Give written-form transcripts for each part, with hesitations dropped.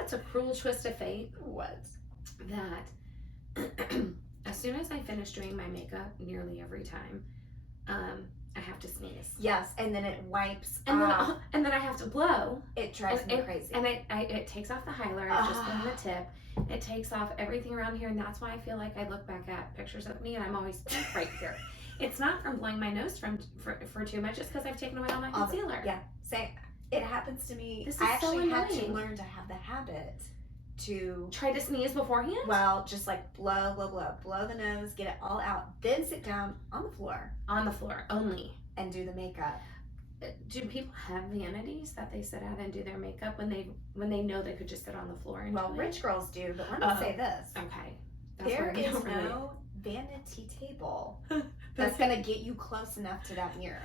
what's a cruel twist of fate? What? That as soon as I finish doing my makeup, nearly every time, I have to sneeze. Yes, and then it wipes And off. then I have to blow. It drives me crazy. And it takes off the highlighter, just on the tip. It takes off everything around here, and that's why I feel like I look back at pictures of me and I'm always right here. It's not from blowing my nose for too much. It's because I've taken away all my concealer. It happens to me. This is I actually so had to annoying. learn to have the habit to Try to sneeze beforehand? well, just like blow the nose, get it all out, then sit down on the floor On the floor only. and do the makeup. Do people have vanities that they sit at and do their makeup when they know they could just sit on the floor? And Well, do it? rich girls do, but let me say this. Okay. There where I is don't really- no vanity table that's going to get you close enough to that mirror.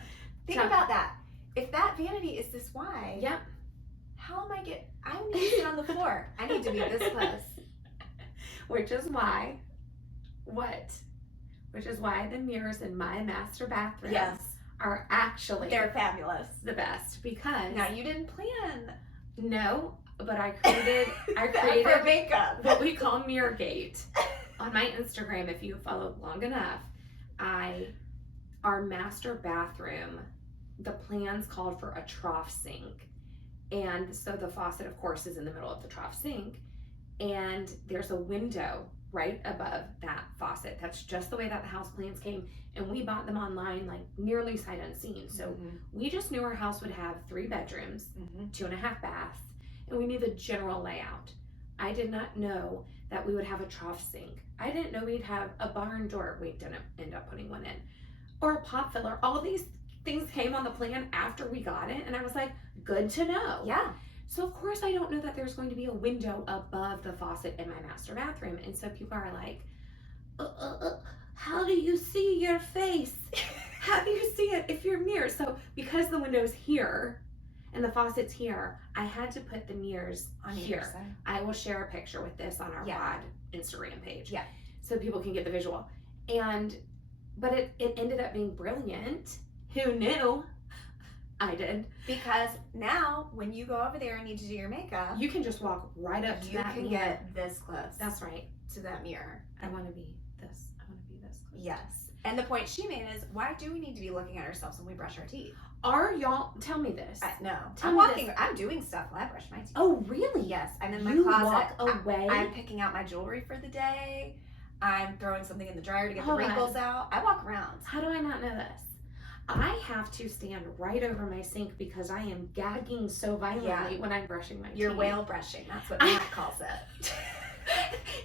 Think Try- about that. If that vanity is this wide, Yep. how am I need to sit on the floor. I need to be this close. Which is why the mirrors in my master bathroom Yes, are actually they're fabulous. the best, because Now, you didn't plan no, but I that for created makeup. what we call Mirrorgate on my Instagram. If you followed long enough, our master bathroom, the plans called for a trough sink, and so the faucet, of course, is in the middle of the trough sink, and there's a window right above that faucet. That's just the way that the house plans came, and we bought them online, like nearly sight unseen. So we just knew our house would have 3 bedrooms, 2.5 baths, and we knew the general layout. I did not know that we would have a trough sink. I didn't know we'd have a barn door. We didn't end up putting one in, or a pop filler. All these things came on the plan after we got it, and I was like, good to know. Yeah. So of course I don't know that there's going to be a window above the faucet in my master bathroom, and so people are like, how do you see your face? How do you see it if you're mirrored? So because the window's here and the faucet's here, I had to put the mirrors On here. either side. I will share a picture with this on our pod Instagram page. Yeah. So people can get the visual. But it ended up being brilliant. Who knew? I did. Because now, when you go over there and need to do your makeup, You can just walk right up to you that can mirror. get this close That's right. to that mirror. I want to be this. I want to be this close. Yes. And the point she made is, why do we need to be looking at ourselves when we brush our teeth? Are y'all? Tell me this. No. Tell I'm me walking. this. I'm doing stuff while I brush my teeth. Oh, really? Yes. I'm in my You closet. walk away. I'm picking out my jewelry for the day. I'm throwing something in the dryer to get Hold the on. wrinkles out. I walk around. How do I not know this? I have to stand right over my sink because I am gagging so violently when I'm brushing my teeth. You're whale brushing. That's what Matt calls it.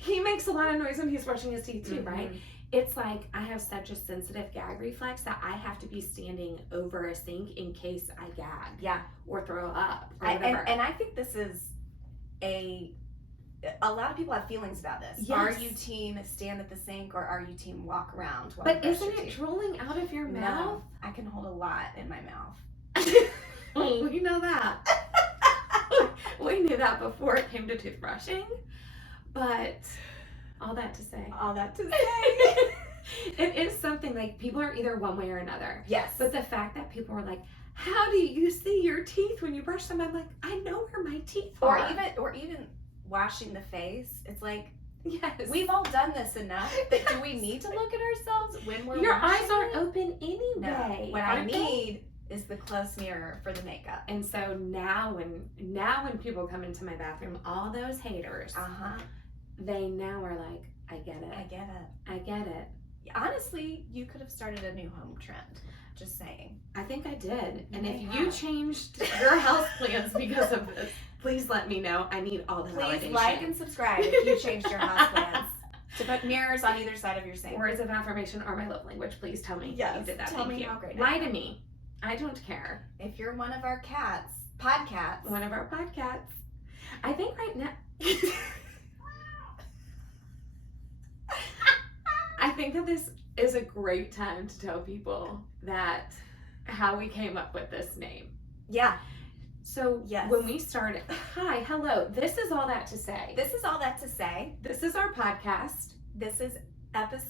He makes a lot of noise when he's brushing his teeth too, Mhm. right? It's like I have such a sensitive gag reflex that I have to be standing over a sink in case I gag. Yeah. Or throw up or whatever. And I think this is a lot of people have feelings about this. Yes. Are you team stand at the sink or are you team walk around while But you brush isn't your it teeth? drooling out of your mouth? No, I can hold a lot in my mouth. We know that. We knew that before it came to toothbrushing. But all that to say. All that to say. It is something like people are either one way or another. Yes. But the fact that people are like, how do you see your teeth when you brush them? I'm like, I know where my teeth or are. even washing the face. It's like, yes. we've all done this enough, but do we need to look at ourselves when we're Your washing eyes aren't it? open No. anyway. What I aren't they? need is the close mirror for the makeup. And so now when people come into my bathroom, all those haters, they now are like, I get it. I get it. I get it. Honestly, you could have started a new home trend. Just saying. I think I did. You And may if you have. changed your house plans because of this, please let me know. I need all the Please validation. like and subscribe if you changed your house plans to put mirrors on either side of your sink. Words of affirmation are my love language. Please tell me Yes, you did that. tell Thank me you. how great I Lie am. to me. I don't care. If you're one of our podcasts. One of our podcasts. I think right now. I think that this is a great time to tell people that how we came up with this name. Yeah. So Yes. when we started, hi, hello. This is all that to say. This is all that to say. This is our podcast. This is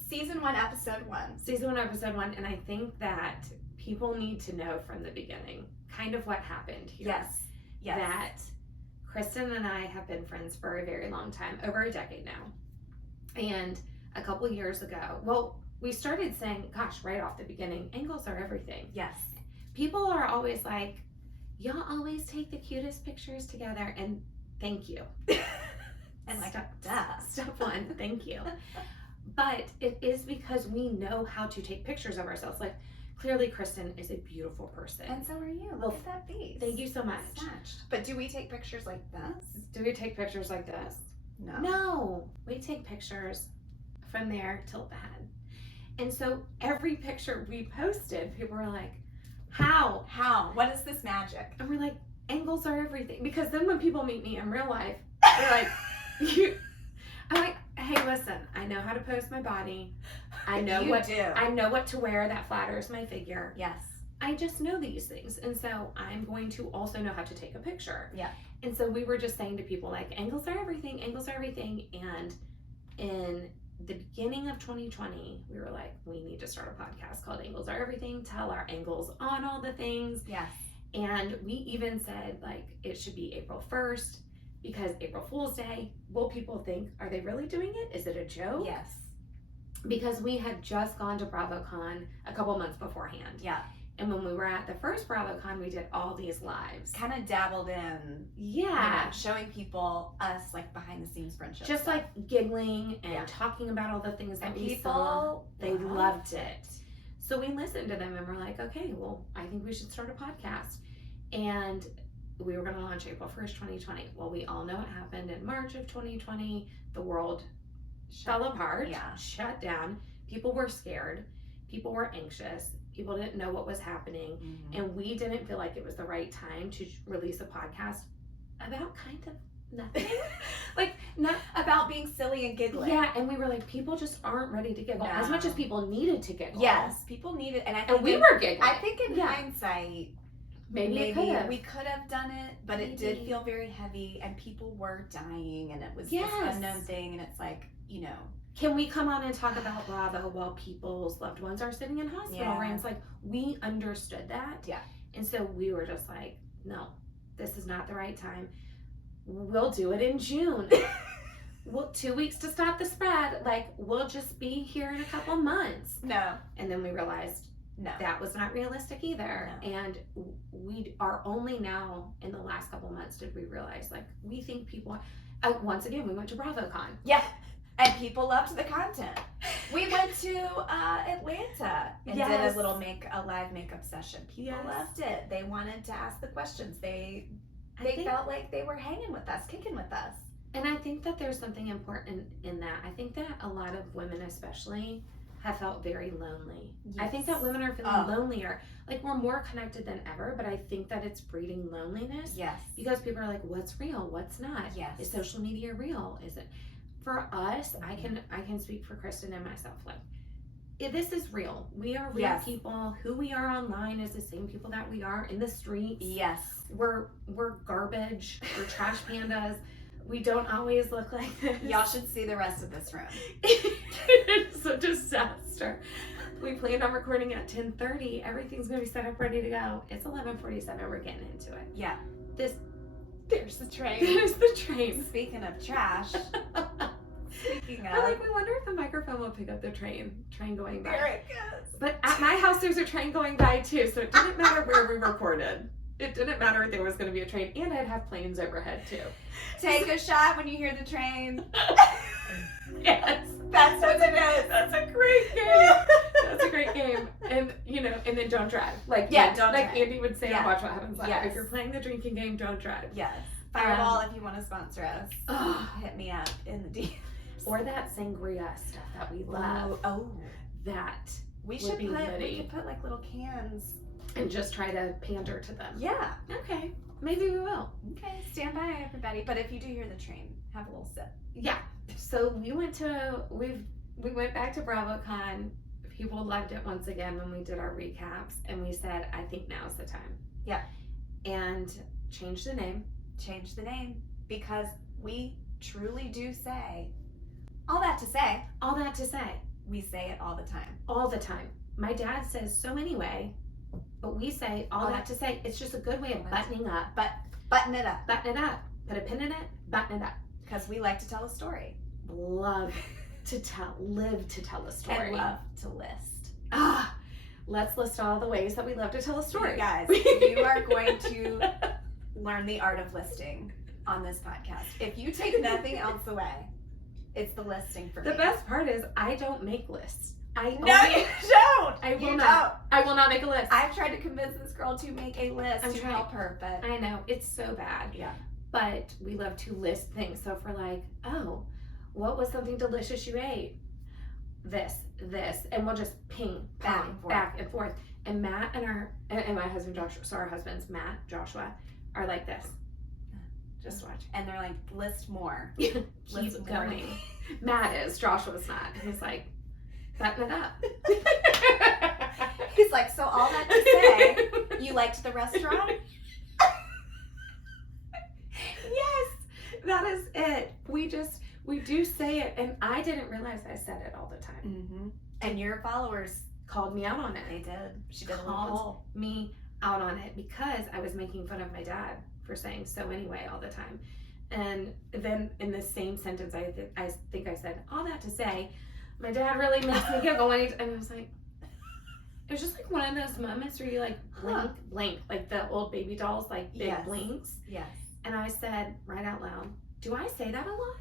season 1, episode 1. Season 1, episode 1, and I think that people need to know from the beginning kind of what happened here. Yes. Yes. That Kristen and I have been friends for a very long time, over a decade now. And a couple years ago, well, we started saying, gosh, right off the beginning, angles are everything. Yes. People are always like, y'all always take the cutest pictures together, and thank you. And like, step one, thank you. But it is because we know how to take pictures of ourselves. Like, clearly Kristen is a beautiful person. And so are you. Look at that face. Thank you so much. Snatched. But do we take pictures like this? Do we take pictures like this? No. No. We take pictures from there till the head. And so every picture we posted, people were like, how? How? What is this magic? And we're like, angles are everything. Because then when people meet me in real life, they're like, I'm like, hey, listen, I know how to pose my body. I know I know what to wear that flatters my figure. Yes. I just know these things. And so I'm going to also know how to take a picture. Yeah. And so we were just saying to people, like, angles are everything, angles are everything. And in the beginning of 2020, we were like, we need to start a podcast called Angles Are Everything, tell our angles on all the things. Yes. And we even said, like, it should be April 1st because April Fool's Day, will people think, are they really doing it? Is it a joke? Yes. Because we had just gone to BravoCon a couple months beforehand. Yeah. And when we were at the first BravoCon, we did all these lives. Kind of dabbled in, Yeah. showing people us like behind the scenes friendship. Just stuff. like giggling and talking about all the things that And we people saw. They loved it. So we listened to them and we're like, okay, well, I think we should start a podcast. And we were going to launch April 1st, 2020. Well, we all know what happened in March of 2020. The world fell apart, shut down. People were scared. People were anxious. People didn't know what was happening. Mm-hmm. And we didn't feel like it was the right time to release a podcast about kind of nothing. Like, not about being silly and giggling. Yeah, and we were like, people just aren't ready to giggle as much as people needed to giggle. Yes, people needed, and we were giggling. I think in hindsight, maybe we could have done it, but it did feel very heavy, and people were dying, and it was this unknown thing, and it's like, you know. Can we come on and talk about Bravo while people's loved ones are sitting in hospital rooms? Like, we understood that. Yeah. And so we were just like, no, this is not the right time. We'll do it in June. 2 weeks to stop the spread. Like, we'll just be here in a couple months. No. And then we realized that was not realistic either. No. And we are only now, in the last couple months, did we realize, like, we think people, once again, we went to BravoCon. Yeah. And people loved the content. We went to Atlanta and did a live makeup session. People loved it. They wanted to ask the questions. They felt like they were hanging with us, kicking with us. And I think that there's something important in that. I think that a lot of women especially have felt very lonely. Yes. I think that women are feeling lonelier. Like, we're more connected than ever, but I think that it's breeding loneliness. Yes. Because people are like, what's real? What's not? Yes. Is social media real? Is it? For us, I can speak for Kristen and myself. Like, this is real. We are real people. Who we are online is the same people that we are in the streets. Yes. We're garbage. We're trash pandas. We don't always look like this. Y'all should see the rest of this room. It's a disaster. We planned on recording at 10:30. Everything's going to be set up, ready to go. It's 11:47. We're getting into it. Yeah. There's the train. There's the train. Speaking of trash. I wonder if the microphone will pick up the train going by. There it goes. But at my house, there's a train going by too, so it didn't matter where we recorded. It didn't matter if there was going to be a train, and I'd have planes overhead too. Take a shot when you hear the train. Yes. That's what it is. That's a great game. That's a great game. And, and then don't drive. Like, don't drive. Andy would say, watch what happens live. Yes. If you're playing the drinking game, don't drive. Yes. Fireball, if you want to sponsor us, hit me up in the DMs. Or that sangria stuff that we love. Oh. That we could put like little cans. And just try to pander to them. Yeah. Okay. Maybe we will. Okay. Stand by, everybody. But if you do hear the train, have a little sip. Yeah. So we went back to BravoCon. People loved it once again when we did our recaps, and we said, I think now's the time. Yeah. And change the name. Change the name, because we truly do say all that to say. All that to say. We say it all the time. All the time. My dad says so anyway, but we say all that to say. It's just a good way of buttoning up. Button it up. Button it up. put a pin in it, button it up. Because we like to tell a story. Live to tell a story. And love to list. Let's list all the ways that we love to tell a story. You guys, you are going to learn the art of listing on this podcast. If you take nothing else away, it's the listing for me. The best part is I don't make lists. You don't. I will not. I will not make a list. I've tried to convince this girl to make a list to help her, but I know it's so bad. Yeah. But we love to list things. So if we're like, oh, what was something delicious you ate? This, and we'll just ping back and forth. And Matt and my husband Joshua, so our husbands Matt, Joshua, are like this. Just watch. And they're like, list more. Keep going. Matt is. Joshua's not. He's like, button it up. He's like, so all that to say, you liked the restaurant? Yes, that is it. We do say it, and I didn't realize I said it all the time. Mm-hmm. And your followers called me out on it. They did. She did called me out on it because I was making fun of my dad for saying so anyway all the time. And then in the same sentence, I think I said, all that to say, my dad really makes me giggle. And I was like, it was just like one of those moments where you like blink, like the old baby dolls, like big blinks. Yes. And I said right out loud, do I say that a lot?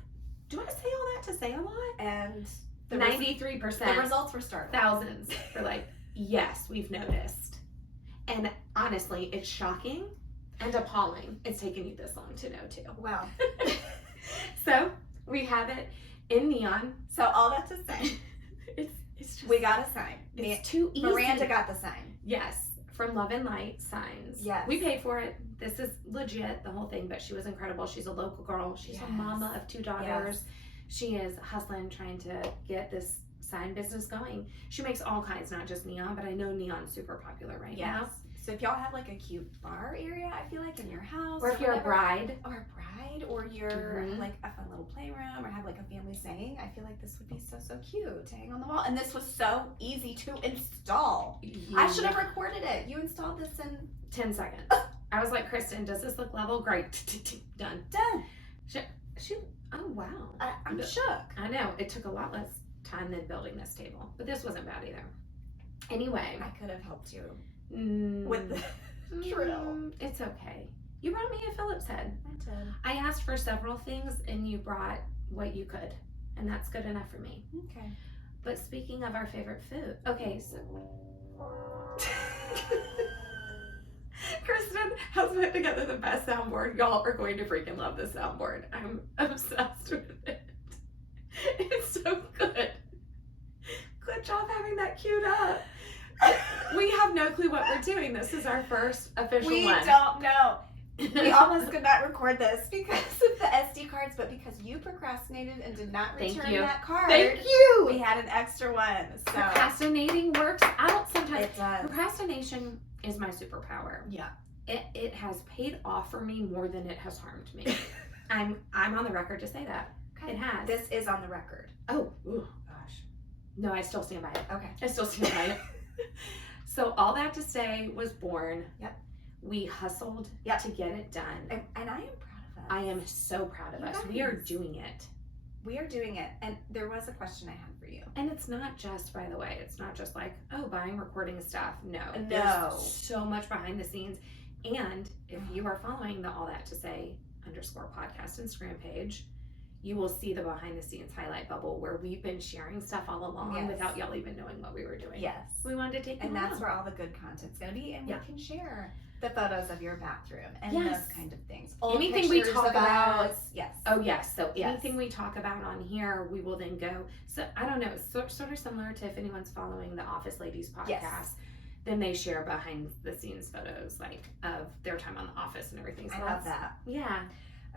Do I say all that to say a lot? And 93%. The results were startling. Thousands are like, yes, we've noticed. And honestly, it's shocking and appalling. It's taken you this long to know too. Wow. So we have it in neon. So all that to say, it's just, we got a sign. It's too easy. Miranda got the sign. Yes, from Love and Light Signs. Yes. We paid for it. This is legit, the whole thing, but she was incredible. She's a local girl. She's a mama of 2 daughters. Yes. She is hustling, trying to get this sign business going. She makes all kinds, not just neon, but I know neon's super popular right now. So if y'all have like a cute bar area, I feel like in your house, or if you're a bride, or you're like a fun little playroom, or have like a family saying, I feel like this would be so cute to hang on the wall. And this was so easy to install. I should have recorded it. You installed this in 10 seconds. I was like, Kristen, does this look level? Great. Done. She oh wow. I'm shook. I know. It took a lot less time than building this table, but this wasn't bad either. Anyway, I could have helped you with the drill. It's okay. You brought me a Phillips head. I did. I asked for several things and you brought what you could, and that's good enough for me. Okay. But speaking of our favorite food, okay, so Kristen has put together the best soundboard. Y'all are going to freaking love this soundboard. I'm obsessed with it. It's so good. Good job having that queued up. We have no clue what we're doing. This is our first official one. We don't know. We almost could not record this because of the SD cards, but because you procrastinated and did not return that card. Thank you. We had an extra one. So. Procrastinating works out sometimes. It does. Procrastination is my superpower. Yeah. It has paid off for me more than it has harmed me. I'm on the record to say that. Okay. It has. This is on the record. Oh, gosh. No, I still stand by it. Okay. I still stand by it. So all that to say was born. Yep. We hustled to get it done. And I am proud of us. I am so proud of us. We are doing it. We are doing it. And there was a question I had for you. And it's not just, by the way, it's not just like, oh, buying recording stuff. No. No. There's so much behind the scenes. And if you are following the All That To Say _podcast Instagram page, you will see the behind the scenes highlight bubble where we've been sharing stuff all along without y'all even knowing what we were doing. Yes. We wanted to take and that's where all the good content's going to be. And we can share the photos of your bathroom and those kind of things. Anything we talk about. Yes. Oh, yes. So anything we talk about on here, we will then go. So I don't know. It's sort of similar to if anyone's following the Office Ladies podcast. Yes. Then they share behind the scenes photos like of their time on the office and everything. So I love that. Yeah.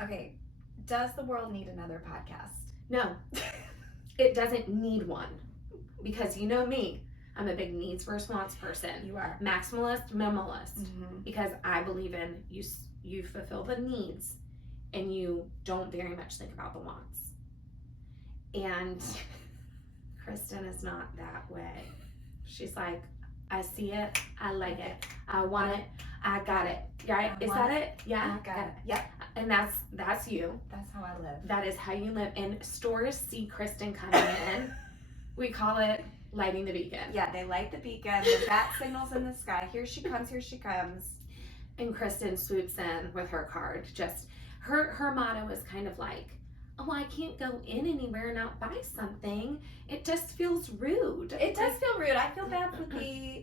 Okay. Does the world need another podcast? No. It doesn't need one. Because you know me. I'm a big needs versus wants person. You are. Maximalist, minimalist. Because I believe in you fulfill the needs and you don't very much think about the wants. And Kristen is not that way. She's like, I see it, I like it, I want it, I got it. Right? Is that it? Yeah. I got it. Yep. and that's you. That's how I live. That is how you live. And stores see Kristen coming in. We call it lighting the beacon. Yeah, they light the beacon. The bat signals in the sky. Here she comes. Here she comes. And Kristen swoops in with her card. Just her motto is kind of like, oh, I can't go in anywhere and not buy something. It just feels rude. It does feel rude. I feel bad for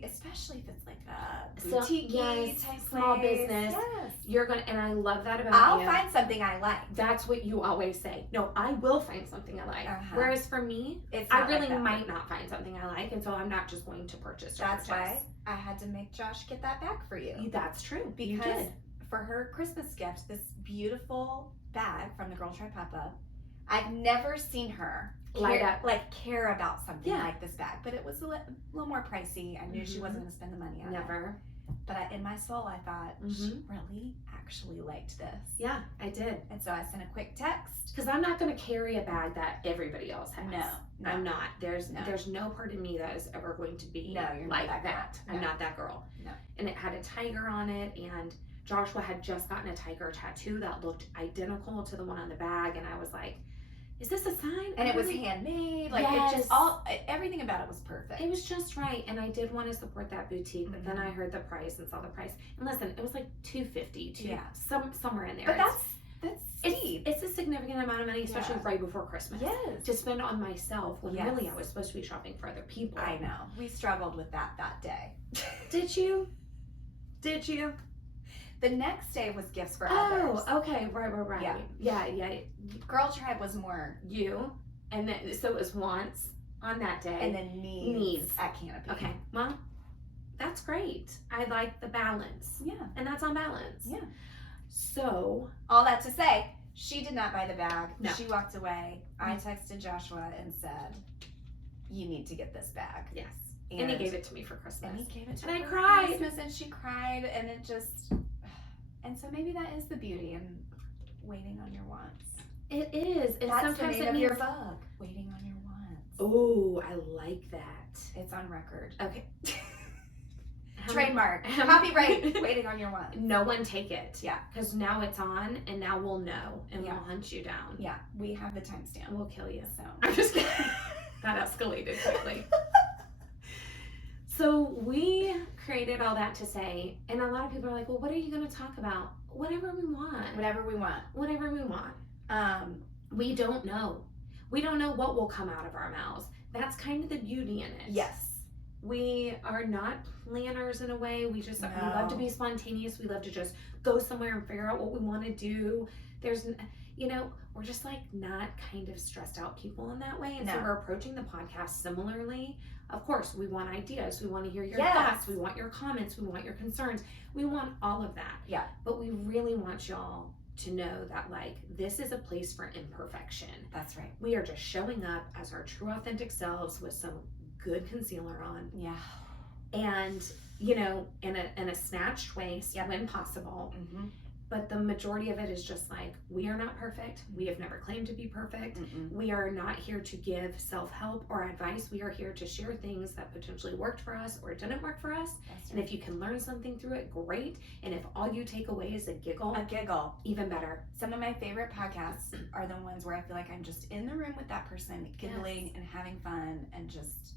especially if it's like a boutique type small place. business. Yes. You're gonna, and I love that about I'll you. find something I like. That's what you always say. No, I will find something I like. Whereas for me, I really might not find something I like, and so I'm not just going to purchase. That's why I had to make Josh get that bag for you. That's true. Because you did. For her Christmas gift, this beautiful bag from the Girl Tribe Papa. I've never seen her care about something like this bag, but it was a little more pricey. I knew she wasn't going to spend the money on it. Never. But in my soul, I thought, she really actually liked this. Yeah, I did. And so I sent a quick text. Because I'm not going to carry a bag that everybody else has. No. I'm not. There's no part of me that is ever going to be like that. No. I'm not that girl. No. And it had a tiger on it, and Joshua had just gotten a tiger tattoo that looked identical to the one on the bag, and I was like, is this a sign? And it was handmade. Like yes. it just everything about it was perfect. It was just right. And I did want to support that boutique, but then I heard the price and saw the price. And listen, it was like $250, somewhere in there. But that's steep. It's a significant amount of money, especially right before Christmas. Yes. To spend on myself when really I was supposed to be shopping for other people. I know. We struggled with that day. Did you? Did you? The next day was gifts for others. Oh, okay. Right. Yeah. Girl Tribe was more you. And then, so it was wants on that day. And then needs at Canopy. Okay. Well, that's great. I like the balance. Yeah. And that's on balance. Yeah. So. All that to say, she did not buy the bag. No. She walked away. I texted Joshua and said, you need to get this bag. Yes. And he gave it to me for Christmas. And he gave it to her for I cried. Christmas, and she cried, and it just... And so maybe that is the beauty in waiting on your wants. It is. And that's sometimes the name of your book. Waiting on your wants. Oh, I like that. It's on record. Okay. Trademark. Copyright. Waiting on your wants. No one take it. Yeah. Because now it's on, and now we'll know, and we'll hunt you down. Yeah. We have the timestamp. We'll kill you. So I'm just kidding. That escalated quickly. So we created all that to say, and a lot of people are like, well, what are you going to talk about? Whatever we want. Whatever we want. Whatever we want. We don't know. We don't know what will come out of our mouths. That's kind of the beauty in it. Yes. We are not planners in a way. We just we love to be spontaneous. We love to just go somewhere and figure out what we want to do. There's, we're just like not kind of stressed out people in that way. And so we're approaching the podcast similarly. Of course, we want ideas. We want to hear your thoughts. We want your comments. We want your concerns. We want all of that. Yeah. But we really want y'all to know that, like, this is a place for imperfection. That's right. We are just showing up as our true, authentic selves with some good concealer on. Yeah. And, in a snatched way when possible. Mm-hmm. But the majority of it is just like, we are not perfect. We have never claimed to be perfect. Mm-mm. We are not here to give self-help or advice. We are here to share things that potentially worked for us or didn't work for us. That's and right. if you can learn something through it, great. And if all you take away is a giggle, even better. Some of my favorite podcasts are the ones where I feel like I'm just in the room with that person, giggling and having fun, and just,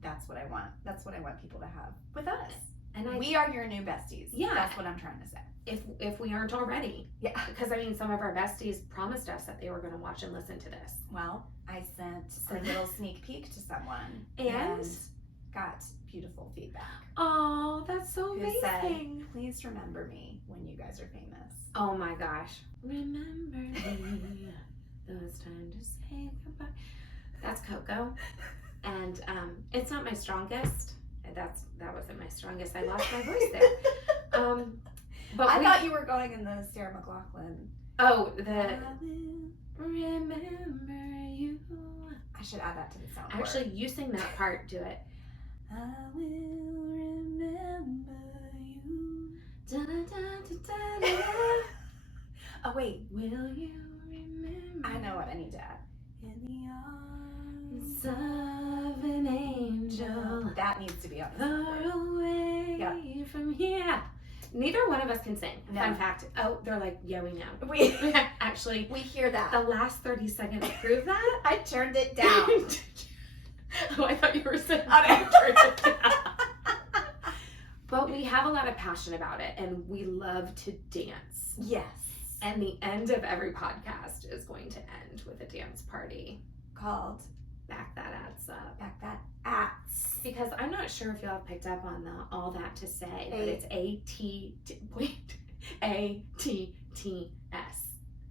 that's what I want. That's what I want people to have with us. And we are your new besties. Yeah. That's what I'm trying to say. If we aren't already. Yeah. Because some of our besties promised us that they were going to watch and listen to this. Well, I sent a little sneak peek to someone and got beautiful feedback. Oh, that's so amazing. Said, please remember me when you guys are famous. Oh my gosh. Remember me. Though it's time to say goodbye. That's Coco. And it's not my strongest. That wasn't my strongest. I lost my voice there. But I thought you were going in the Sarah McLachlan. Oh, I will remember you. I should add that to the soundboard. Actually, you sing that part. Do it. I will remember you. Da, da, da, da, da, da. Oh wait, will you remember? I know what I need to add. In the arms of an angel. That needs to be on the far away soundboard. from here. Neither one of us can sing. No. Fun fact. Oh, they're like, yeah, we know. We Actually, we hear that. the last 30 seconds prove that. I turned it down. Oh, I thought you were saying Oh, no. you turned it down. But we have a lot of passion about it, and we love to dance. Yes. And the end of every podcast is going to end with a dance party. Called Back That Ass Up. Back That Ass. Because I'm not sure if y'all picked up on the all that to say, but it's A-T-T-S.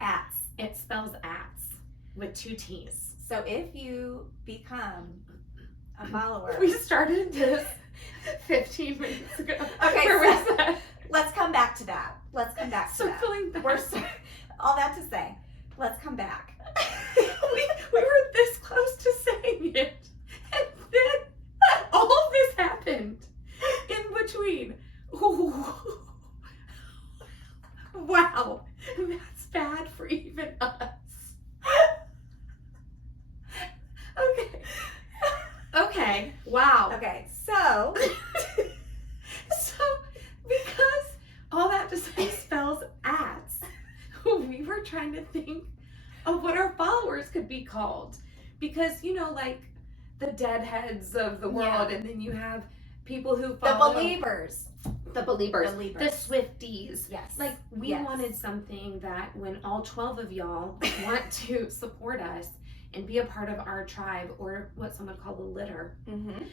Ass. It spells ass with 2 T's. So if you become a follower. We started this 15 minutes ago. Okay, Where so was that? let's come back to that. Let's come back to that. Circling back. All that to say, let's come back. we were this close to saying it, and then all of this happened in between. Ooh. Wow, that's bad for even us. Okay. Wow. Okay, so So, because all that to say spells ass, we were trying to think of what our followers could be called. Because, you know, like the deadheads of the world, and then you have people who follow. the believers. The believers. Believers. The Swifties. Yes. Like, we Yes. wanted something that when all 12 of y'all want to support us and be a part of our tribe, or what some would call a litter. Mm-hmm.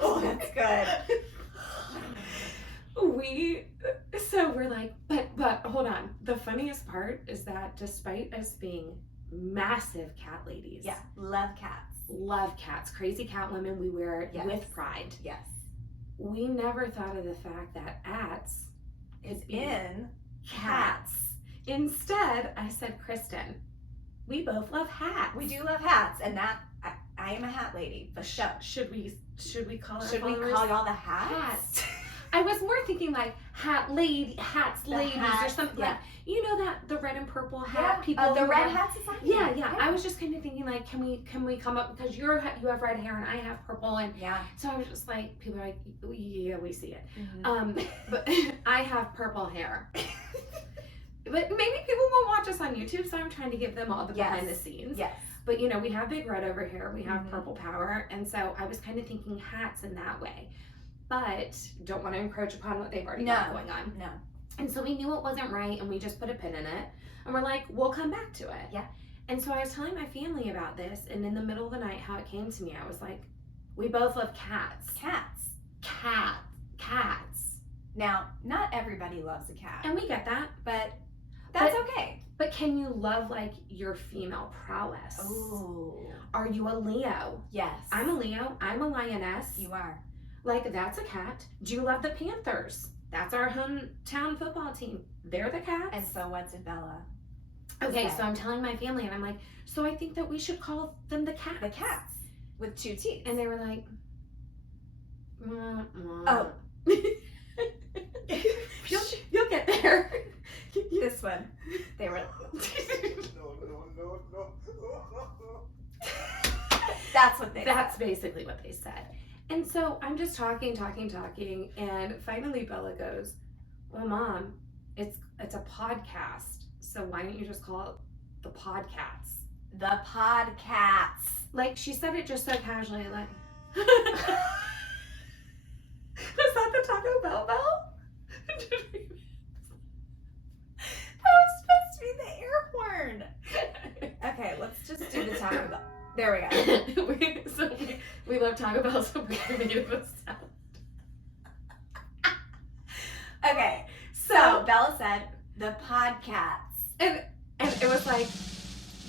Oh, that's good. So we're like, but hold on. The funniest part is that despite us being massive cat ladies, Yeah, love cats. love cats, crazy cat women, we wear it Yes. with pride. Yes. We never thought of the fact that ats Is be in cats. Instead, I said, Kristen, we both love hats. We do love hats, and that I am a hat lady for sure. Should we call our Should we followers call y'all the hats? hats? I was more thinking like hats, ladies, or hats, something. yeah. Like, you know that the red and purple hat Yeah, people. the who Red have- Hat Society. Yeah. I was just kind of thinking like, can we come up, because you have red hair and I have purple, and Yeah. so I was just like, people are like, yeah, we see it. Mm-hmm. But I have purple hair. But maybe people won't watch us on YouTube, so I'm trying to give them all the Yes. behind the scenes. Yes. But you know, we have big red over here, we have Mhm. purple power, and so I was kind of thinking hats in that way. But don't want to encroach upon what they've already got going on. No. And so we knew it wasn't right, and we just put a pin in it, and we're like, we'll come back to it. Yeah. And so I was telling my family about this, and in the middle of the night, how it came to me, I was like, we both love cats. Cats. Cats. Now, not everybody loves a cat, And we get that. but that's okay. But can you love like your female prowess? Oh. Are you a Leo? Yes. I'm a Leo. I'm a lioness. You are. Like, that's a cat. Do you love the Panthers? That's our hometown football team. They're the cats. And so what's it, Bella? Okay, so I'm telling my family, and I'm like, so I think that we should call them the cats. The cats with 2 T's. And they were like, Oh. you'll get there. This one. They were. That's what they. That's basically what they said. And so I'm just talking, and finally Bella goes, well, Mom, it's a podcast, so why don't you just call it the Podcats? The Podcats. Like, she said it just so casually, like, was that the Taco Bell bell? That was supposed to be the air horn. Okay, let's just do the Taco Bell. There we go. we love Taco Bell, so we created this sound. Okay, so Bella said the Podcats. And it was like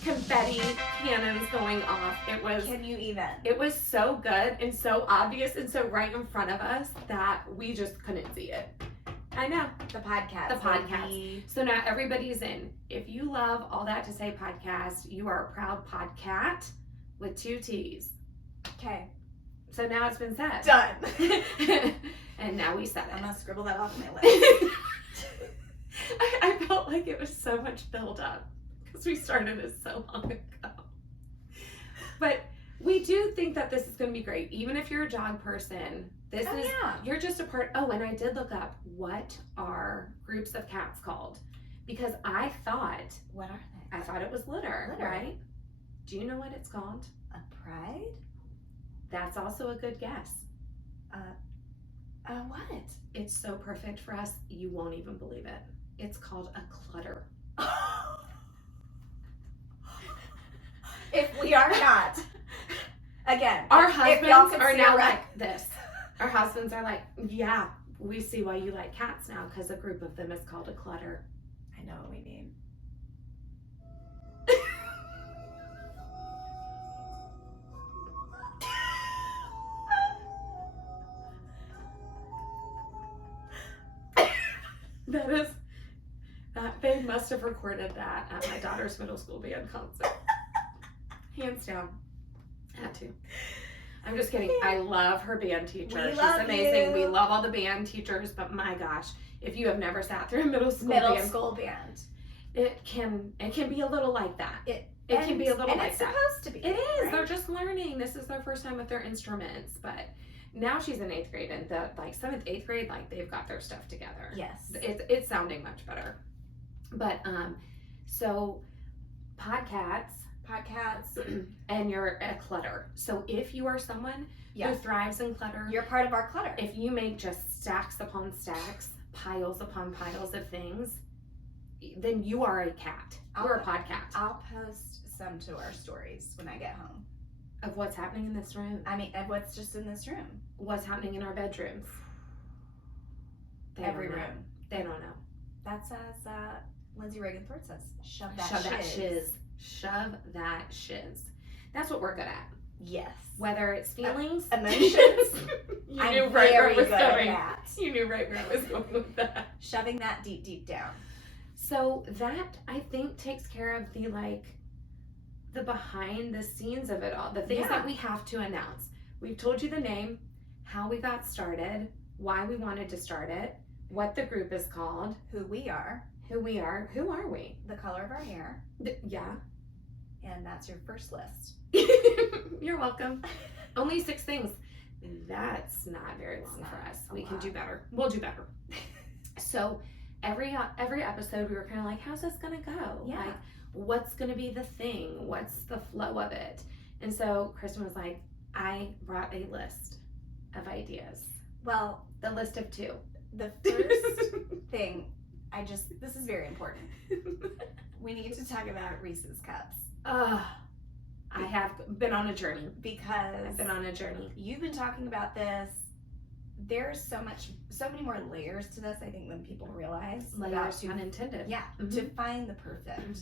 confetti cannons going off. Can you even? It was so good and so obvious and so right in front of us that we just couldn't see it. I know. The Podcats. The Podcats. So now everybody's in. If you love All That to Say podcast, you are a proud podcat with 2 T's. Okay. So now it's been said. Done. And now we said it. I'm going to scribble that off my list. I felt like it was so much build up because we started this so long ago. But we do think that this is going to be great. Even if you're a dog person, You're just a part. Oh, and I did look up what are groups of cats called, because I thought. What are they? I thought it was litter, right? Do you know what it's called? A pride? That's also a good guess. What? It's so perfect for us, you won't even believe it. It's called a clutter. If we are not, again, our husbands are now right. like this. Our husbands are like, yeah, we see why you like cats now, because a group of them is called a clutter. I know what we mean. They must have recorded that at my daughter's middle school band concert. Hands down. Had to. I'm just kidding. I love her band teacher. She's amazing. We love all the band teachers, but my gosh, if you have never sat through a middle school band, it can be a little like that. It can be a little like that. It's supposed to be. It is. Right? They're just learning. This is their first time with their instruments, but now she's in 8th grade, and the 7th, 8th grade, they've got their stuff together. Yes. It's sounding much better. But so podcasts, and you're a clutter. So if you are someone who thrives in clutter, you're part of our clutter. If you make just stacks upon stacks, piles upon piles of things, then you are a cat. You're a podcat. I'll post some to our stories when I get home. Of what's happening in this room. I mean, of what's just in this room. What's happening in our bedrooms. Every room. They don't know. That's as Lindsay Reagan-Thorpe says. Shove that shiz. Shove that shiz. That's what we're good at. Yes. Whether it's feelings, emotions. You knew right where I was going. You knew right where I was going with that. Shoving that deep, deep down. So that, I think, takes care of the behind the scenes of it all. The things that we have to announce. We've told you the name, how we got started, why we wanted to start it, what the group is called, who we are. Who are we? The color of our hair. Yeah. And that's your first list. You're welcome. Only 6 things. That's not very long for us. We can do better. We'll do better. So every episode we were kind of like, how's this gonna go? Yeah. Like, what's gonna be the thing? What's the flow of it? And so Kristen was like, I brought a list of ideas. Well, the list of 2. The first thing, this is very important. We need to talk about Reese's Cups. I have been on a journey. Because I've been on a journey. You've been talking about this. There's so many more layers to this, I think, than people realize. Layers unintended. Yeah, to find the perfect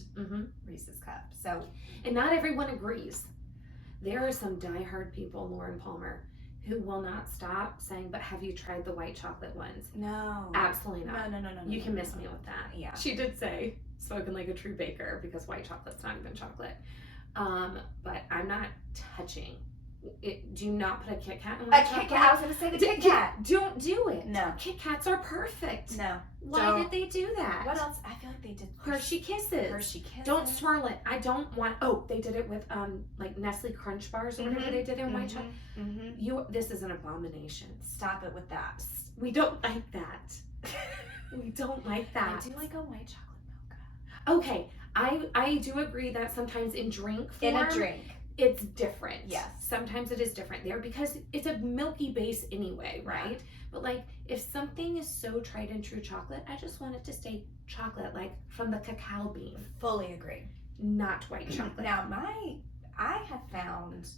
Reese's Cup. So, and not everyone agrees. There are some diehard people, Lauren Palmer, who will not stop saying, but have you tried the white chocolate ones? No. Absolutely not. No. You can miss me with that. Yeah. She did say, spoken like a true baker, because white chocolate's not even chocolate. But I'm not touching it. Do not put a Kit Kat in white chocolate. Kit Kat. I was going to say the Kit Kat. Don't do it. No. Kit Kats are perfect. No. Why did they do that? What else? I feel like they did Hershey Kisses. Don't swirl it. I don't want. Oh, they did it with like Nestle Crunch bars or whatever they did in white chocolate. This is an abomination. Stop it with that. We don't like that. We don't like that. I do like a white chocolate mocha. Okay, I do agree that sometimes in drink form. In a drink. It's different. Yes. Sometimes it is different there because it's a milky base anyway, right? Yeah. But like if something is so tried and true chocolate, I just want it to stay chocolate, like from the cacao bean. Fully agree. Not white chocolate. Now I have found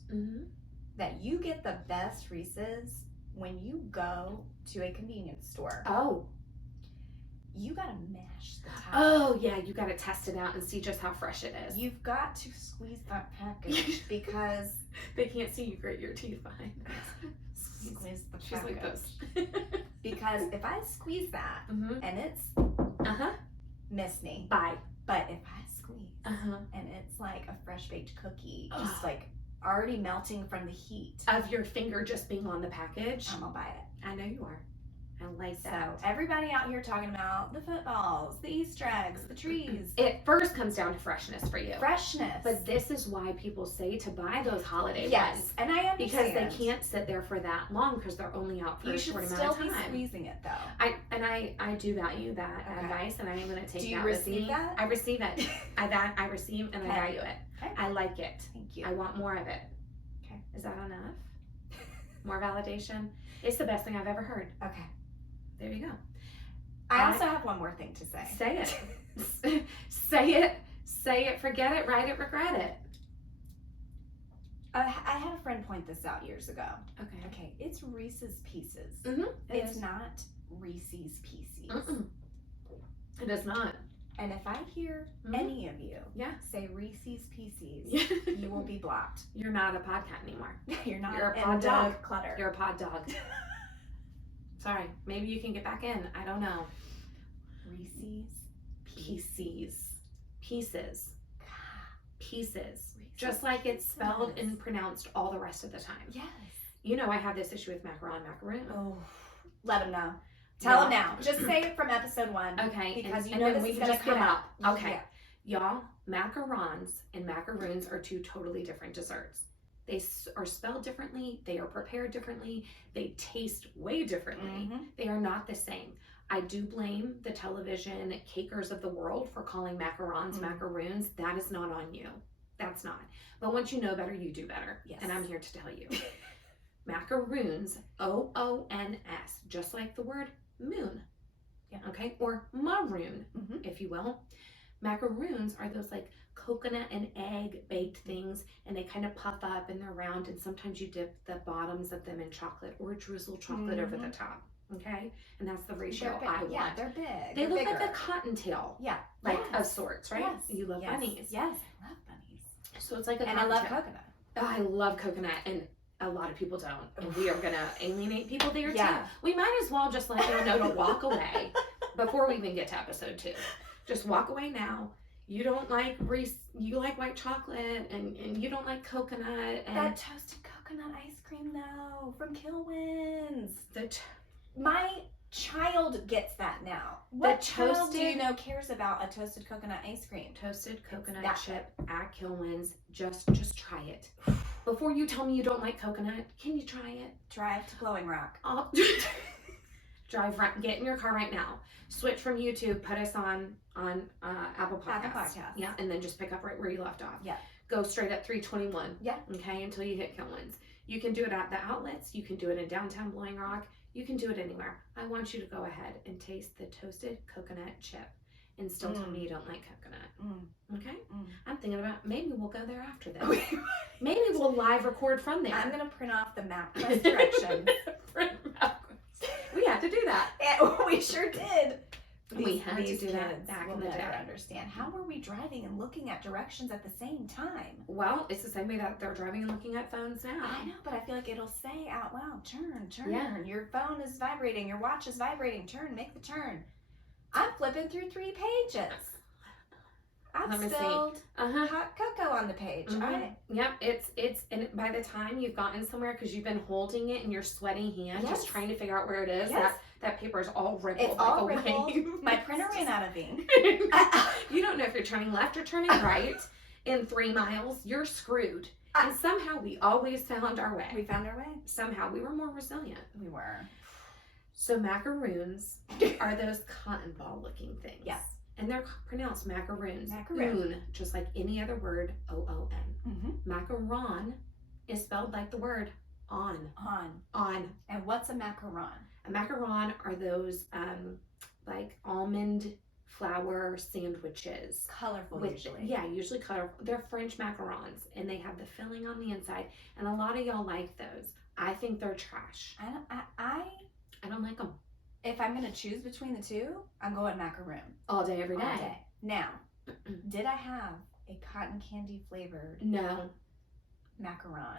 that you get the best Reese's when you go to a convenience store. Oh. You gotta mash the top. Oh yeah, you gotta test it out and see just how fresh it is. You've got to squeeze that package because they can't see you grit your teeth behind. Squeeze the She's package. like this. Because if I squeeze that and it's miss me. Bye. But if I squeeze and it's like a fresh baked cookie, just like already melting from the heat of your finger just being on the package, I'm gonna buy it. I know you are. I like that. So everybody out here talking about the footballs, the Easter eggs, the trees. It first comes down to freshness for you. Freshness. But this is why people say to buy those holiday yes, ones. and I understand. Because they can't sit there for that long because they're only out for a short amount of time. You should still be squeezing it though. I do value that advice, and I am going to take that with me. Do you receive that? I receive it. I receive and I value it. Okay. I like it. Thank you. I want more of it. Okay. Is that enough? More validation? It's the best thing I've ever heard. Okay. There you go. I also have one more thing to say. Say it. Say it. Say it. Forget it. Write it. Regret it. I had a friend point this out years ago. Okay. Okay. It's Reese's Pieces. Mm-hmm. It's not Reese's Pieces. Mm-mm. It is not. And if I hear any of you say Reese's Pieces, you will be blocked. You're not a podcat anymore. You're not. You're a pod dog. Clutter. You're a pod dog. Sorry. Maybe you can get back in. I don't know. Reese's Pieces. Pieces. Pieces. Reese's Just like it's spelled and pronounced all the rest of the time. Yes. You know I have this issue with macaron. Oh. Let them know. Tell them now. Just say it from episode 1. Okay. Because and know then this we is can going just to come get up. up. Okay. Yeah. Y'all, macarons and macaroons are 2 totally different desserts. They are spelled differently. They are prepared differently. They taste way differently. Mm-hmm. They are not the same. I do blame the television cakers of the world for calling macarons macaroons. That is not on you. That's not. But once you know better, you do better. Yes. And I'm here to tell you. Macaroons, O-O-N-S, just like the word moon. Yeah. Okay? Or maroon, if you will. Macaroons are those like coconut and egg baked things, and they kind of puff up and they're round, and sometimes you dip the bottoms of them in chocolate or drizzle chocolate over the top. Okay? And that's the ratio I want. Yeah, they're big. They look bigger. like a cottontail. Yeah. Like of sorts, right? Yes. You love bunnies. Yes, I love bunnies. So it's like a And cottontail. I love coconut. Oh, I love coconut, and a lot of people don't. And we are going to alienate people there too. Yeah. We might as well just let them know to walk away before we even get to episode 2. Just walk away now. You don't like you like white chocolate, and you don't like coconut. And that toasted coconut ice cream though from Kilwins. My child gets that now. What child do you know cares about a toasted coconut ice cream? Toasted coconut chip at Kilwins. Just try it. Before you tell me you don't like coconut, can you try it? Drive to Glowing Rock. Get in your car right now. Switch from YouTube, put us on Apple Podcasts. Yeah, and then just pick up right where you left off. Yeah. Go straight up 321. Yeah. Okay, until you hit Kilwins. You can do it at the outlets. You can do it in downtown Blowing Rock. You can do it anywhere. I want you to go ahead and taste the toasted coconut chip and still tell me you don't like coconut. Okay? I'm thinking about maybe we'll go there after this. Maybe we'll live record from there. I'm going to print off the MapQuest directions. We had to do that. Yeah, we sure did. We had to do that back in the day. Understand. How were we driving and looking at directions at the same time? Well, it's the same way that they're driving and looking at phones now. I know, but I feel like it'll say out loud, turn. Yeah. Your phone is vibrating. Your watch is vibrating. Turn, make the turn. I'm flipping through 3 pages. I've spilled hot cocoa on the page. Yep, it's and by the time you've gotten somewhere, because you've been holding it in your sweaty hand, just trying to figure out where it is, that paper is all rippled. It's all rippled. My printer ran out of ink. You don't know if you're turning left or turning right in 3 miles. You're screwed. And somehow we always found our way. We found our way. Somehow we were more resilient. We were. So macaroons are those cotton ball looking things. Yes. And they're pronounced macaroons. Macaroon. Just like any other word, O-O-N. Macaron is spelled like the word on. On. And what's a macaron? A macaron are those like almond flour sandwiches. Colorful usually. Yeah, usually colorful. They're French macarons, and they have the filling on the inside. And a lot of y'all like those. I think they're trash. I don't like them. If I'm going to choose between the 2, I'm going macaroon. All day, every day. All day. Now, did I have a cotton candy flavored macaron?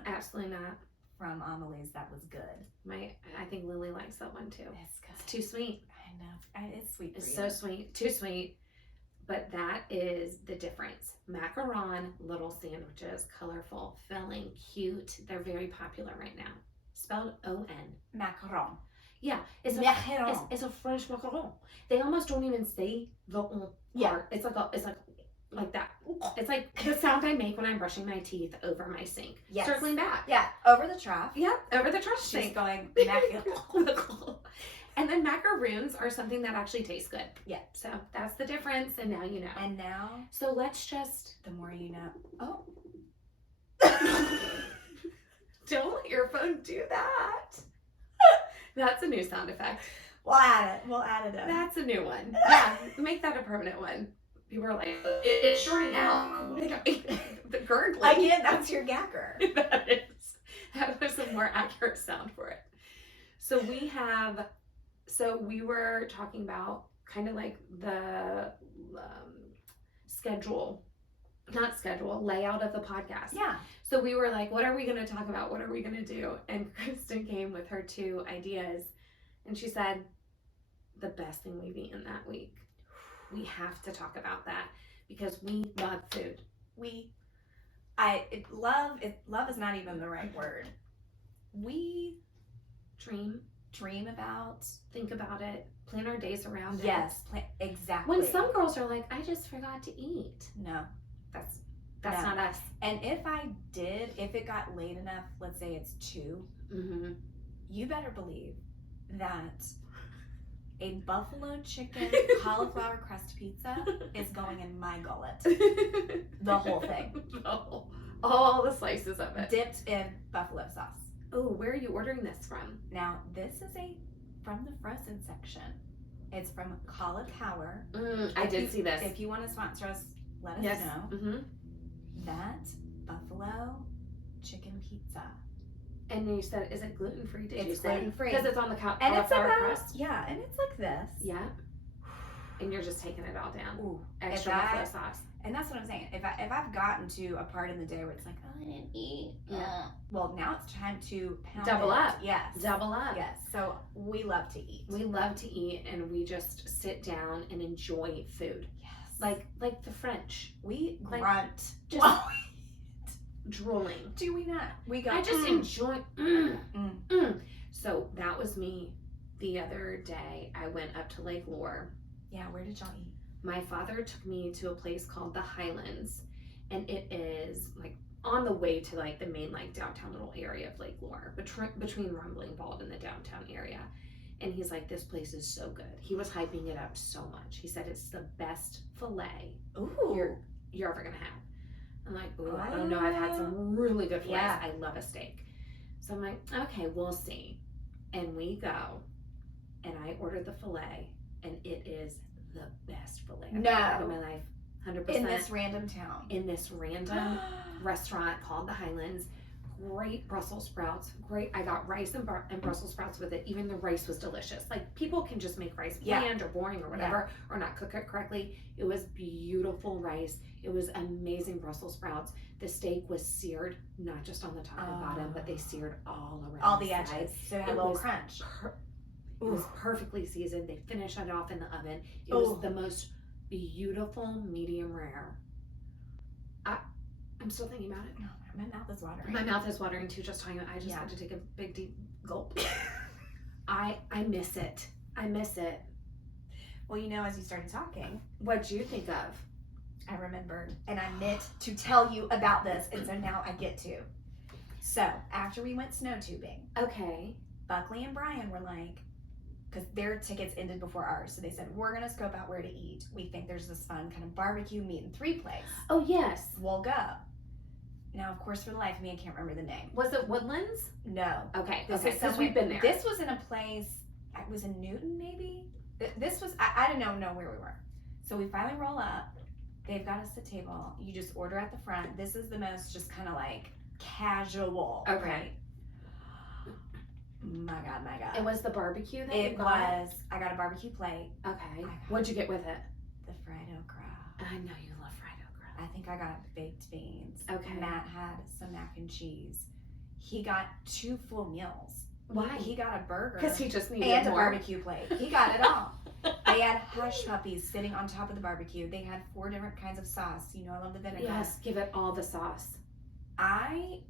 Absolutely not. From Amelie's that was good. I think Lily likes that one too. It's good. It's too sweet. I know. It's sweet for you. It's so sweet. Too sweet. But that is the difference. Macaron, little sandwiches, colorful, filling, cute. They're very popular right now. Spelled O-N. Macaron. Yeah, it's Macarons. it's a French macaron. They almost don't even say the part. Yeah. It's like that. It's like the sound I make when I'm brushing my teeth over my sink. Yes. Circling back. Yeah, over the trough. Yeah, over the trash She's sink. going macaron. And then macaroons are something that actually tastes good. Yeah. So that's the difference, and now you know. And now, So let's just the more you know. Oh. Don't let your phone do that. That's a new sound effect. We'll add it in. That's a new one. Yeah, make that a permanent one. People are like, it's shorting out. The gurgling. Again, that's your gagger. That was a more accurate sound for it. So we were talking about kind of like the layout of the podcast. Yeah. So we were like, what are we going to talk about? What are we going to do? And Kristen came with her 2 ideas. And she said, the best thing we've eaten that week. We have to talk about that because we love food. Love is not even the right word. We dream about, think about it, plan our days around it. Yes, exactly. When some girls are like, I just forgot to eat. No. That's not us. And if it got late enough, let's say it's 2, Mm-hmm. you better believe that a buffalo chicken cauliflower crust pizza is going in my gullet. The whole thing. All the slices of it. Dipped in buffalo sauce. Oh, where are you ordering this from? Now, this is from the frozen section. It's from Cauliflower. I did see this. If you want to sponsor us, let us know. Mm-hmm. That buffalo chicken pizza. And you said, is it gluten-free? It's gluten-free. Because it's on the And it's cauliflower crust? Yeah, and it's like this. Yeah. And you're just taking it all down. Ooh. Extra buffalo sauce. And that's what I'm saying. If I've gotten to a part in the day where it's like, oh, I didn't eat. Yeah. Well, now it's time to pound Double it. up. Yes. Double up. Yes. So we love to eat. We love to eat, and we just sit down and enjoy food. Yes. Like the French. We Like, grunt. just drooling. Do we not? We go. I just enjoy. So that was me. The other day, I went up to Lake Lure. Yeah. Where did y'all eat? My father took me to a place called the Highlands, and it is like on the way to like the main like downtown little area of Lake Lure, between Rumbling Bald and the downtown area. And he's like, this place is so good. He was hyping it up so much. He said it's the best filet you're ever gonna have. I'm like, ooh, I don't know. I've had some really good fillets. Yeah. I love a steak. So I'm like, okay, we'll see. And we go, and I ordered the filet, and it is the best filet I've ever had in my life. 100%. In this random town. In this random restaurant called the Highlands. Great Brussels sprouts. Great. I got rice and Brussels sprouts with it. Even the rice was delicious. Like, people can just make rice bland or boring or whatever, or not cook it correctly. It was beautiful rice. It was amazing Brussels sprouts. The steak was seared, not just on the top and bottom, but they seared all around all the sides. edges. So it had a little crunch. It was perfectly seasoned. They finished it off in the oven. It was the most beautiful medium rare. I'm still thinking about it. Oh, my mouth is watering. My mouth is watering too. Just talking. I just had to take a big deep gulp. I miss it. I miss it. Well, you know, as you started talking, What'd you think of? I remembered, and I meant to tell you about this, and so now I get to. So after we went snow tubing, Okay. Buckley and Brian were like, because their tickets ended before ours, so they said, we're gonna scope out where to eat. We think there's this fun kind of barbecue meat and 3 place. Oh yes. We'll go. Now, of course, for the life of me, I can't remember the name. Was it Woodlands? No. Okay. This Okay. is Because we've been there. This was in a place. It was in Newton, maybe. This was. I didn't know where we were. So we finally roll up. They've got us a table. You just order at the front. This is the most just kind of like casual. Okay. Right? My God. It was the barbecue that It you got? was. I got a barbecue plate. Okay. What'd you get with it? The fried okra. I know you love fried okra. I think I got baked beans. Okay. Matt had some mac and cheese. He got 2 full meals. Why? He got a burger. Because he just needed and more. a barbecue plate. He got it all. They had hush puppies sitting on top of the barbecue. They had 4 different kinds of sauce. You know, I love the vinegar. Yes, give it all the sauce. I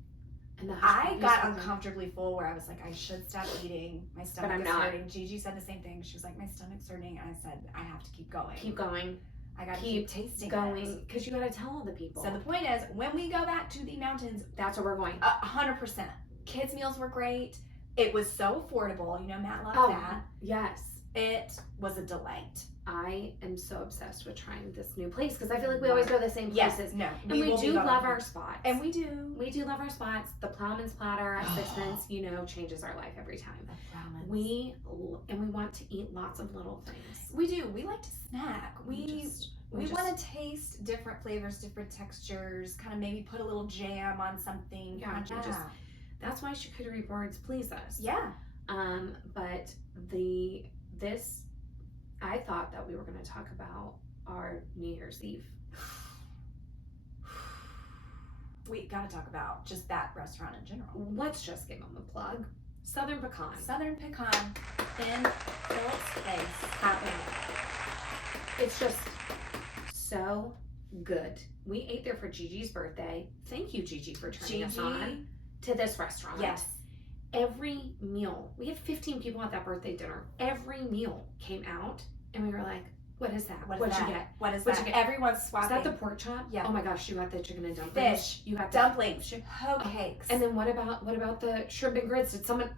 And I got uncomfortably full where I was like, I should stop eating. My stomach is hurting. Gigi said the same thing. She was like, my stomach's hurting. And I said, I have to keep going. Keep going. I got to keep tasting going. Because you got to tell all the people. So the point is, when we go back to the mountains, that's where we're going. 100%. Kids' meals were great. It was so affordable. You know, Matt loves that. Yes. It was a delight. I am so obsessed with trying this new place because I feel like we always go to the same places. Yes, no. And we do love our spots. And we do. We do love our spots. The Plowman's Platter at Sixpence, you know, changes our life every time. We want to eat lots of little things. We do. We like to snack. We want to taste different flavors, different textures, kind of maybe put a little jam on something. Yeah. That's why charcuterie boards please us. Yeah. But I thought that we were going to talk about our New Year's Eve. We got to talk about just that restaurant in general. Let's just give them a plug. Southern Pecan. Southern Pecan in Phillips Place. It's just so good. We ate there for Gigi's birthday. Thank you, Gigi, for turning us on to this restaurant. Yes. Every meal, we had 15 people at that birthday dinner. Every meal came out, and we were like, "What is that? What'd you get? What is that?" Everyone's swapping. Is that the pork chop? Yeah. Oh my gosh, you got the chicken and dumplings. Fish. You got dumplings. Hoe cakes. And then what about the shrimp and grits? Did someone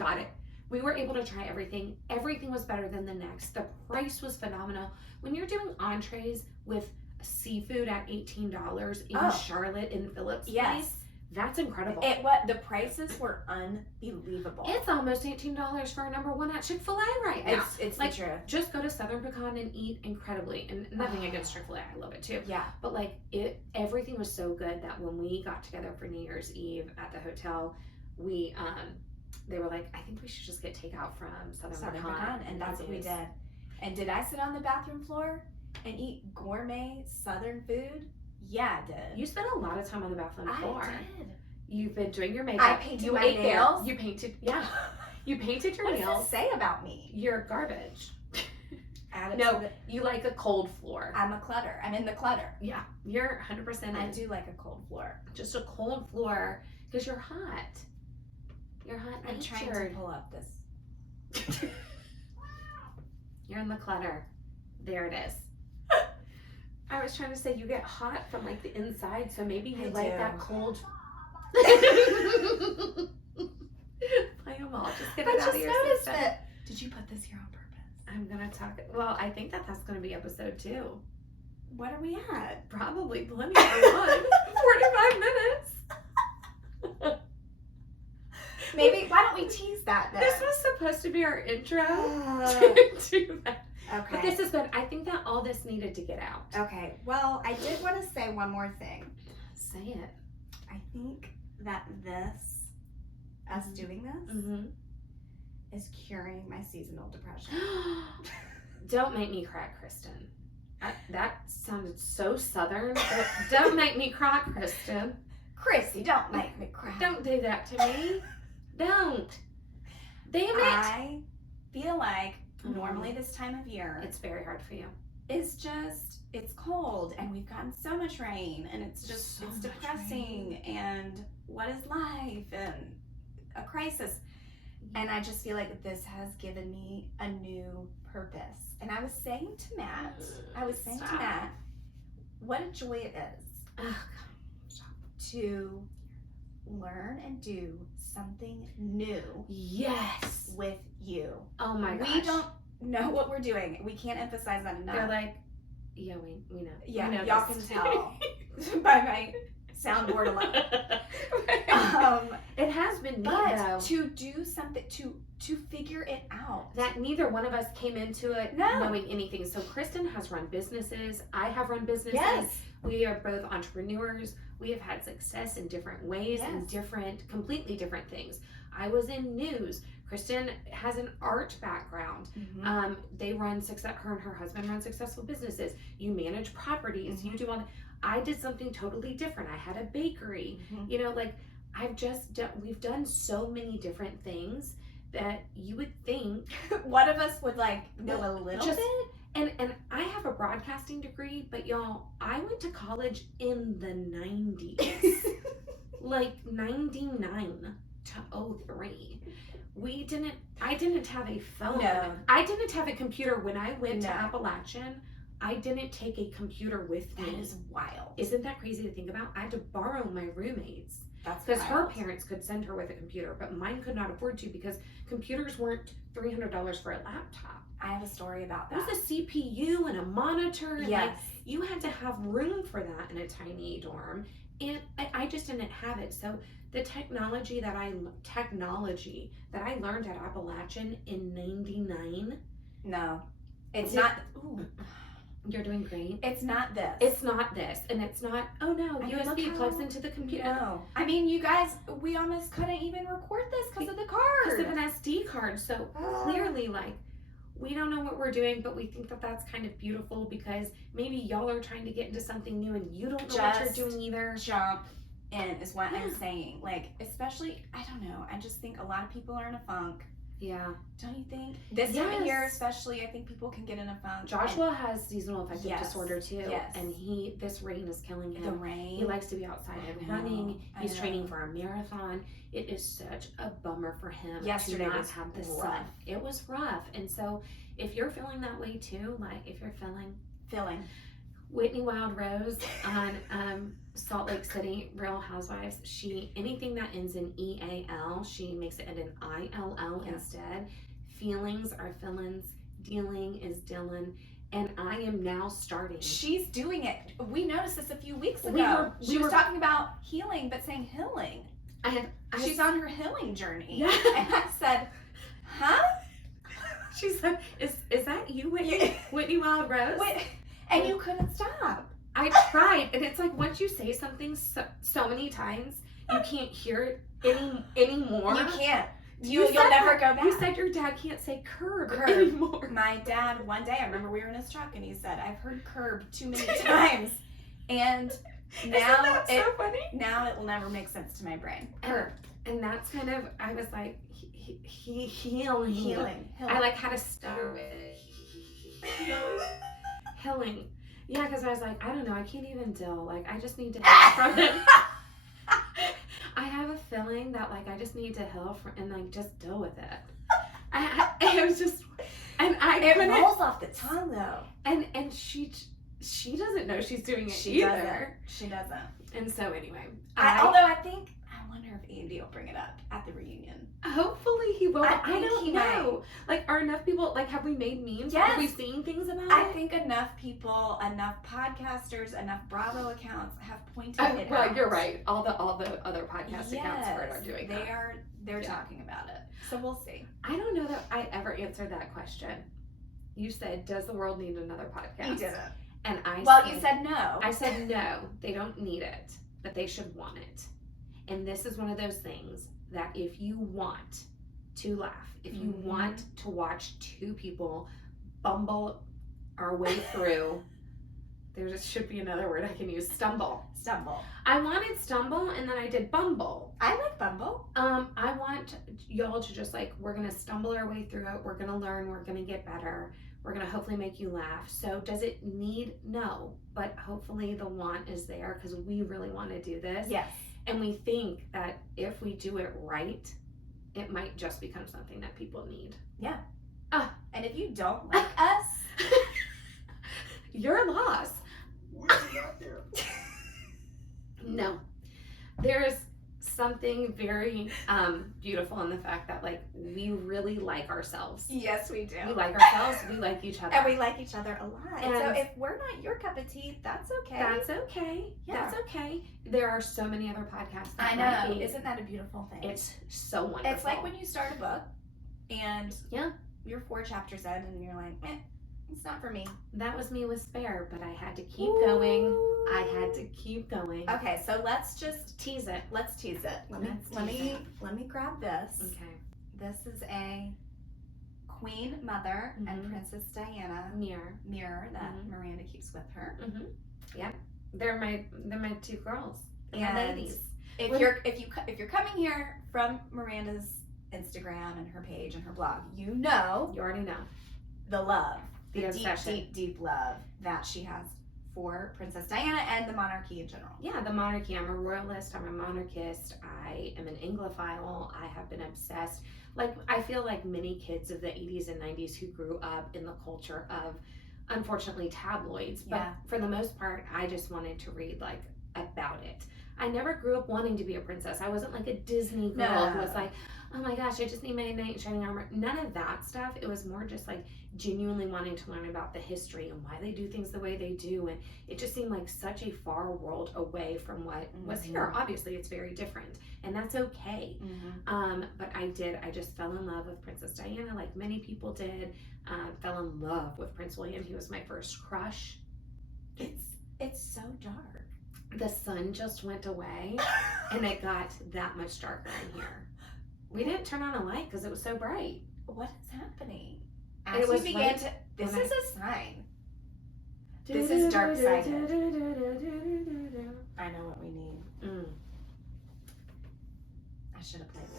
got it? We were able to try everything. Everything was better than the next. The price was phenomenal. When you're doing entrees with seafood at $18 in Charlotte in Phillips Place, that's incredible. The prices were unbelievable. It's almost $18 for a number one at Chick-fil-A right now. It's like, the truth. Just go to Southern Pecan and eat incredibly. And nothing against Chick-fil-A, I love it too. Yeah. But like everything was so good that when we got together for New Year's Eve at the hotel, they were like, I think we should just get takeout from Southern Pecan. And that's what we did. And did I sit on the bathroom floor and eat gourmet Southern food? Yeah, I did. You spent a lot of time on the bathroom floor. I did. You've been doing your makeup. I painted my nails. You painted, You painted your nails. What does it say about me? You're garbage. No, you like a cold floor. I'm a clutter. I'm in the clutter. Yeah, you're 100% I do like a cold floor. Just a cold floor because you're hot. You're hot. I'm trying to pull up this. You're in the clutter. There it is. I was trying to say you get hot from like the inside, so maybe you like that cold. Play them all. Just get it out of your system. Did you put this here on purpose? I'm gonna talk. Well, I think that's gonna be episode 2. What are we at? Probably plenty for one. 45 minutes. Maybe. Why don't we tease that then? This was supposed to be our intro to that. Okay. But this is good. I think that all this needed to get out. Okay. Well, I did want to say one more thing. Say it. I think that us doing this, is curing my seasonal depression. Don't make me cry, Kristen. That sounded so southern. Don't make me cry, Kristen. Chrissy, don't make me cry. Don't do that to me. Don't. Damn it. I feel like normally this time of year, it's very hard for you. It's cold and we've gotten so much rain and it's depressing and what is life and a crisis. And I just feel like this has given me a new purpose. And I was saying to Matt, what a joy it is to learn and do something new. Yes. With you. Oh my gosh. We don't know what we're doing. We can't emphasize that enough. They're like, yeah, we know. Yeah, we know y'all can tell by my soundboard alone. It has been neat, though. To do something, to figure it out. That neither one of us came into it knowing anything. So Kristen has run businesses. I have run businesses. Yes. We are both entrepreneurs. We have had success in different ways and completely different things. I was in news. Kristen has an art background. They run her and her husband run successful businesses. You manage properties. You do all that. I did something totally different. I had a bakery. You know, like we've done so many different things that you would think one of us would like know a little bit. And I have a broadcasting degree, but y'all, I went to college in the 90s. like 99 to 03. I didn't have a phone. No. I didn't have a computer when I went to No. Appalachian. I didn't take a computer with me. That is wild. Isn't that crazy to think about? I had to borrow my roommate's. That's because her wild. parents could send her with a computer, but mine could not afford to because computers weren't $300 for a laptop. I have a story about It that. was a CPU and a monitor. And Yes. like, you had to have room for that in a tiny dorm. And I just didn't have it. So the technology that I learned at Appalachian in 99. No. It's Did- not. Ooh. You're doing great. It's not this. It's not this. And it's not, oh no, I mean, look USB how- plugs into the computer. No. I mean, you guys, we almost couldn't even record this because of the Because card. of an SD card. So clearly, like, we don't know what we're doing, but we think that that's kind of beautiful because maybe y'all are trying to get into something new and you don't know what Just you're doing either. Jump in is what I'm Yeah. saying. Like, especially, I don't know. I just think a lot of people are in a funk. Yeah. Don't you think? This time of Yes. year, especially, I think people can get in a funk. Joshua has seasonal affective Yes. disorder too. Yes. And this rain is killing And the him. rain. He likes to be outside I and know, running. I He's know. training for a marathon. It is such a bummer for him Yesterday to not was have the rough. sun. It was rough. And so if you're feeling that way too, like if you're feeling Filling. Whitney Wild Rose on Salt Lake City, Real Housewives, anything that ends in EAL, she makes it end in ILL Yeah. instead. Feelings are feelings, dealing is Dylan, and I am now starting. She's doing it. We noticed this a few weeks We ago. were- She was talking about healing, but saying healing. She's on her healing journey. Yeah. And I said, huh? She said, "Is that you, Whitney? Yeah. Whitney Wild Rose?" Wait, and you couldn't stop. I tried, and it's like once you say something so many times, you can't hear it anymore. You can't. You You'll said never that- go back. You said your dad can't say curb Curb. anymore. My dad, one day, I remember we were in his truck, and he said, "I've heard curb too many times," and now funny? now it will never make sense to my brain. Curb, And that's kind of, I was like, healing. healing. I like had to stutter with it. Healing. Yeah, because I was like, I don't know, I can't even deal. Like, I just need to heal from it. I have a feeling that, like, I just need to heal from and, like, just deal with it. It was just, and I It couldn't, rolls off the tongue, though. and she doesn't know she's doing it She either. doesn't. She doesn't. And so anyway, Although I wonder if Andy will bring it up at the reunion. hopefully he will. I I think don't he know. Like, are enough people, like, have we made memes? Yes. Have we seen things about I it? think enough people, enough podcasters, enough Bravo accounts have pointed it Well, out. you're right. All the other podcast accounts are doing that. They're Yeah. talking about it. So we'll see. I don't know that I ever answered that question. You said, "Does the world need another podcast?" You didn't. And You said no. I said no. They don't need it, but they should want it. And this is one of those things that if you want to laugh, if you Mhm. want to watch two people bumble our way through, there just should be another word I can use. Stumble. I wanted stumble, and then I did bumble. I like Bumble. I want y'all to just, like, we're gonna stumble our way through it. We're gonna learn. We're gonna get better. We're gonna hopefully make you laugh. So does it need? No, but hopefully the want is there because we really want to do this. Yes. And we think that if we do it right, it might just become something that people need. And if you don't like us, Your loss. Where's he out there? No. There is something very beautiful in the fact that, like, we really like ourselves. yes, we do. We like ourselves. We like each other. And we like each other a lot. And- so if we're not your cup of tea, that's okay. That's okay. Yeah. That's okay. There are so many other podcasts. That I might know. be- Isn't that a beautiful thing? It's so wonderful. It's like when you start a book and Yeah. you're 4 chapters in and you're like, it's not for me. That was me with Spare, but I had to keep going. I had to keep going. Okay, so let's just Tease it. let's tease it. Let Let's me grab this. Okay. This is a Queen Mother and Mhm. Princess Diana Mirror. mirror that Mhm. Miranda keeps with her. Mm-hmm. Yeah. They're my two girls. They're my And ladies. if you're coming here from Miranda's Instagram and her page and her blog, you know You already know. the love, The the obsession. deep love that she has for Princess Diana and the monarchy in general. Yeah, the monarchy. I'm a royalist. I'm a monarchist. I am an Anglophile. I have been obsessed. Like, I feel like many kids of the 80s and 90s who grew up in the culture of, unfortunately, tabloids. But Yeah. for the most part, I just wanted to read, like, about it. I never grew up wanting to be a princess. I wasn't like a Disney girl who was like, oh my gosh, I just need my knight in shining armor. None of that stuff. It was more just like genuinely wanting to learn about the history and why they do things the way they do. And it just seemed like such a far world away from what was here. Obviously, it's very different, and that's okay. But I just fell in love with Princess Diana, like many people did. Fell in love with Prince William. He was my first crush. It's so dark. The sun just went away, and it got that much darker in here. We didn't turn on a light because it was so bright. What is happening? It As was we began right to. This when is a sign. This is dark-sided. I know what we need. I should have played it.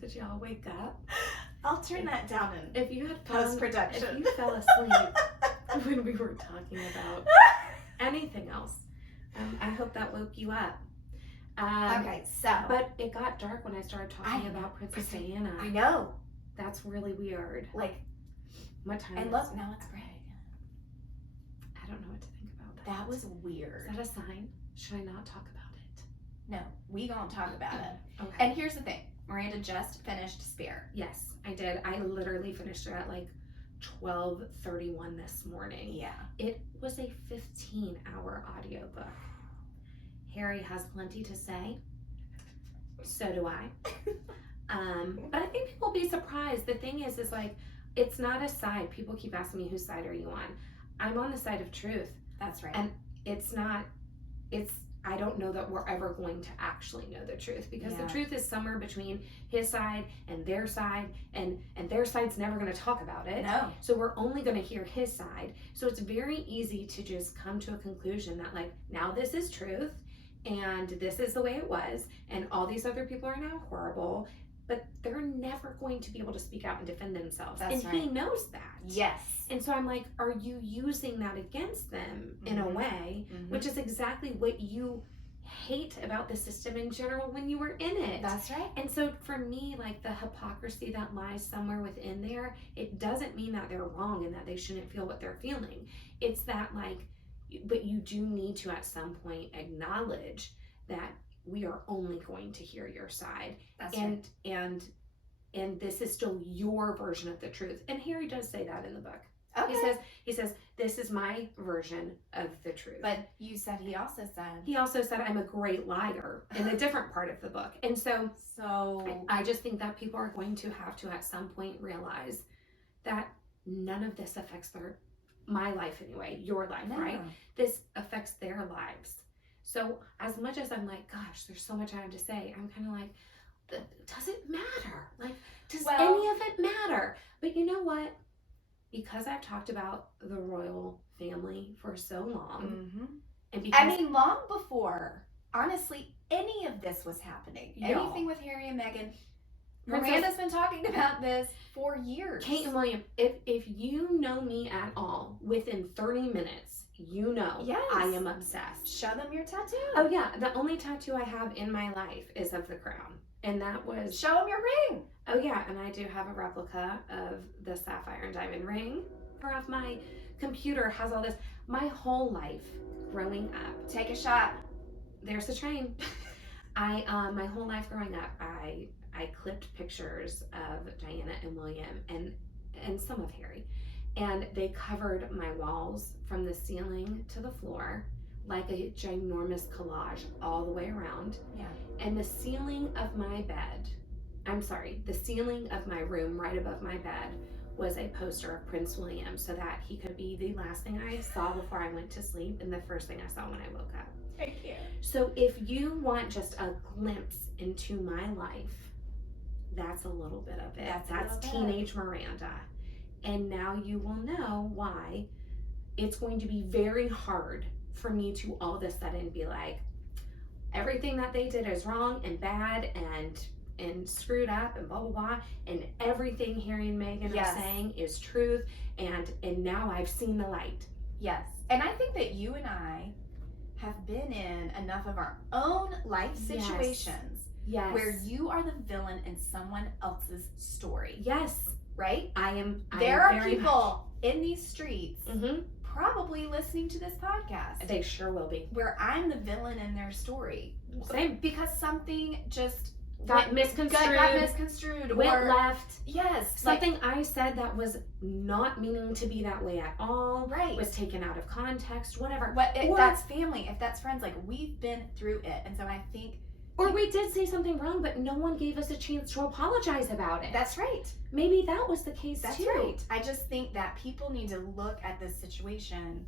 Did y'all wake up? I'll turn that down in If you had post-production. If you fell asleep when we were talking about anything else, I hope that woke you up. Okay, so. But it got dark when I started talking about Princess Diana. I know. That's really weird. Like, what time and is look, it? now it's bright. I don't know what to think about that. That was weird. Is that a sign? Should I not talk about it? No, we gonna talk about it. Okay. And here's the thing. Miranda just finished Spear. Yes, I did. I literally finished it at like 12:31 this morning. Yeah. It was a 15-hour audiobook. Harry has plenty to say. So do I. But I think people will be surprised. The thing is like, it's not a side. People keep asking me, whose side are you on? I'm on the side of truth. That's right. And I don't know that we're ever going to actually know the truth, because the truth is somewhere between his side and their side, and their side's never going to talk about it. No. So we're only going to hear his side. So it's very easy to just come to a conclusion that, like, now this is truth and this is the way it was, and all these other people are now horrible, but they're never going to be able to speak out and defend themselves. That's and he knows that. Yes. And so I'm like, are you using that against them in a way, which is exactly what you hate about the system in general when you were in it. That's right. And so for me, like, the hypocrisy that lies somewhere within there, it doesn't mean that they're wrong and that they shouldn't feel what they're feeling. It's that, like, but you do need to at some point acknowledge that we are only going to hear your side. That's right. And this is still your version of the truth. And Harry does say that in the book. Okay. He says, this is my version of the truth. But you said he also said I'm a great liar in a different part of the book. And so I just think that people are going to have to at some point realize that none of this affects my life anyway, your life, right? This affects their lives. So as much as I'm like, gosh, there's so much I have to say, I'm kind of like, does it matter? Like, does any of it matter? But you know what? Because I've talked about the royal family for so long, and because long before, honestly, any of this was happening. Anything with Harry and Meghan, Miranda's been talking about this for years. Kate and William, if you know me at all, within 30 minutes, you know I am obsessed. Show them your tattoo. Oh yeah, the only tattoo I have in my life is of the crown. And that was... Show them your ring. Oh yeah, and I do have a replica of the sapphire and diamond ring. Of my computer has all this. My whole life growing up. Take a shot. There's the train. My whole life growing up, I clipped pictures of Diana and William and some of Harry. And they covered my walls from the ceiling to the floor like a ginormous collage all the way around. Yeah. And the ceiling of my room right above my bed was a poster of Prince William, so that he could be the last thing I saw before I went to sleep and the first thing I saw when I woke up. Thank you. So if you want just a glimpse into my life, that's a little bit of it. That's teenage Miranda. And now you will know why it's going to be very hard for me to all of a sudden be like, everything that they did is wrong and bad, and and screwed up and blah blah blah, and everything Harry and Meghan Yes. are saying is truth, and now I've seen the light. Yes. And I think that you and I have been in enough of our own life Yes. situations Yes. where you are the villain in someone else's story, Yes. right? There are people in these streets Mm-hmm. probably listening to this podcast They sure will be. where I'm the villain in their story. Same. Because something just Got misconstrued. got misconstrued. Went or left. yes, Something I said that was not meaning to be that way at all. Right. Was taken out of context. Whatever. if Or- that's family, if that's friends, like we've been through it, and so I think Or we did say something wrong, but no one gave us a chance to apologize about it. that's right. Maybe that was the case That's too. right. I just think that people need to look at this situation,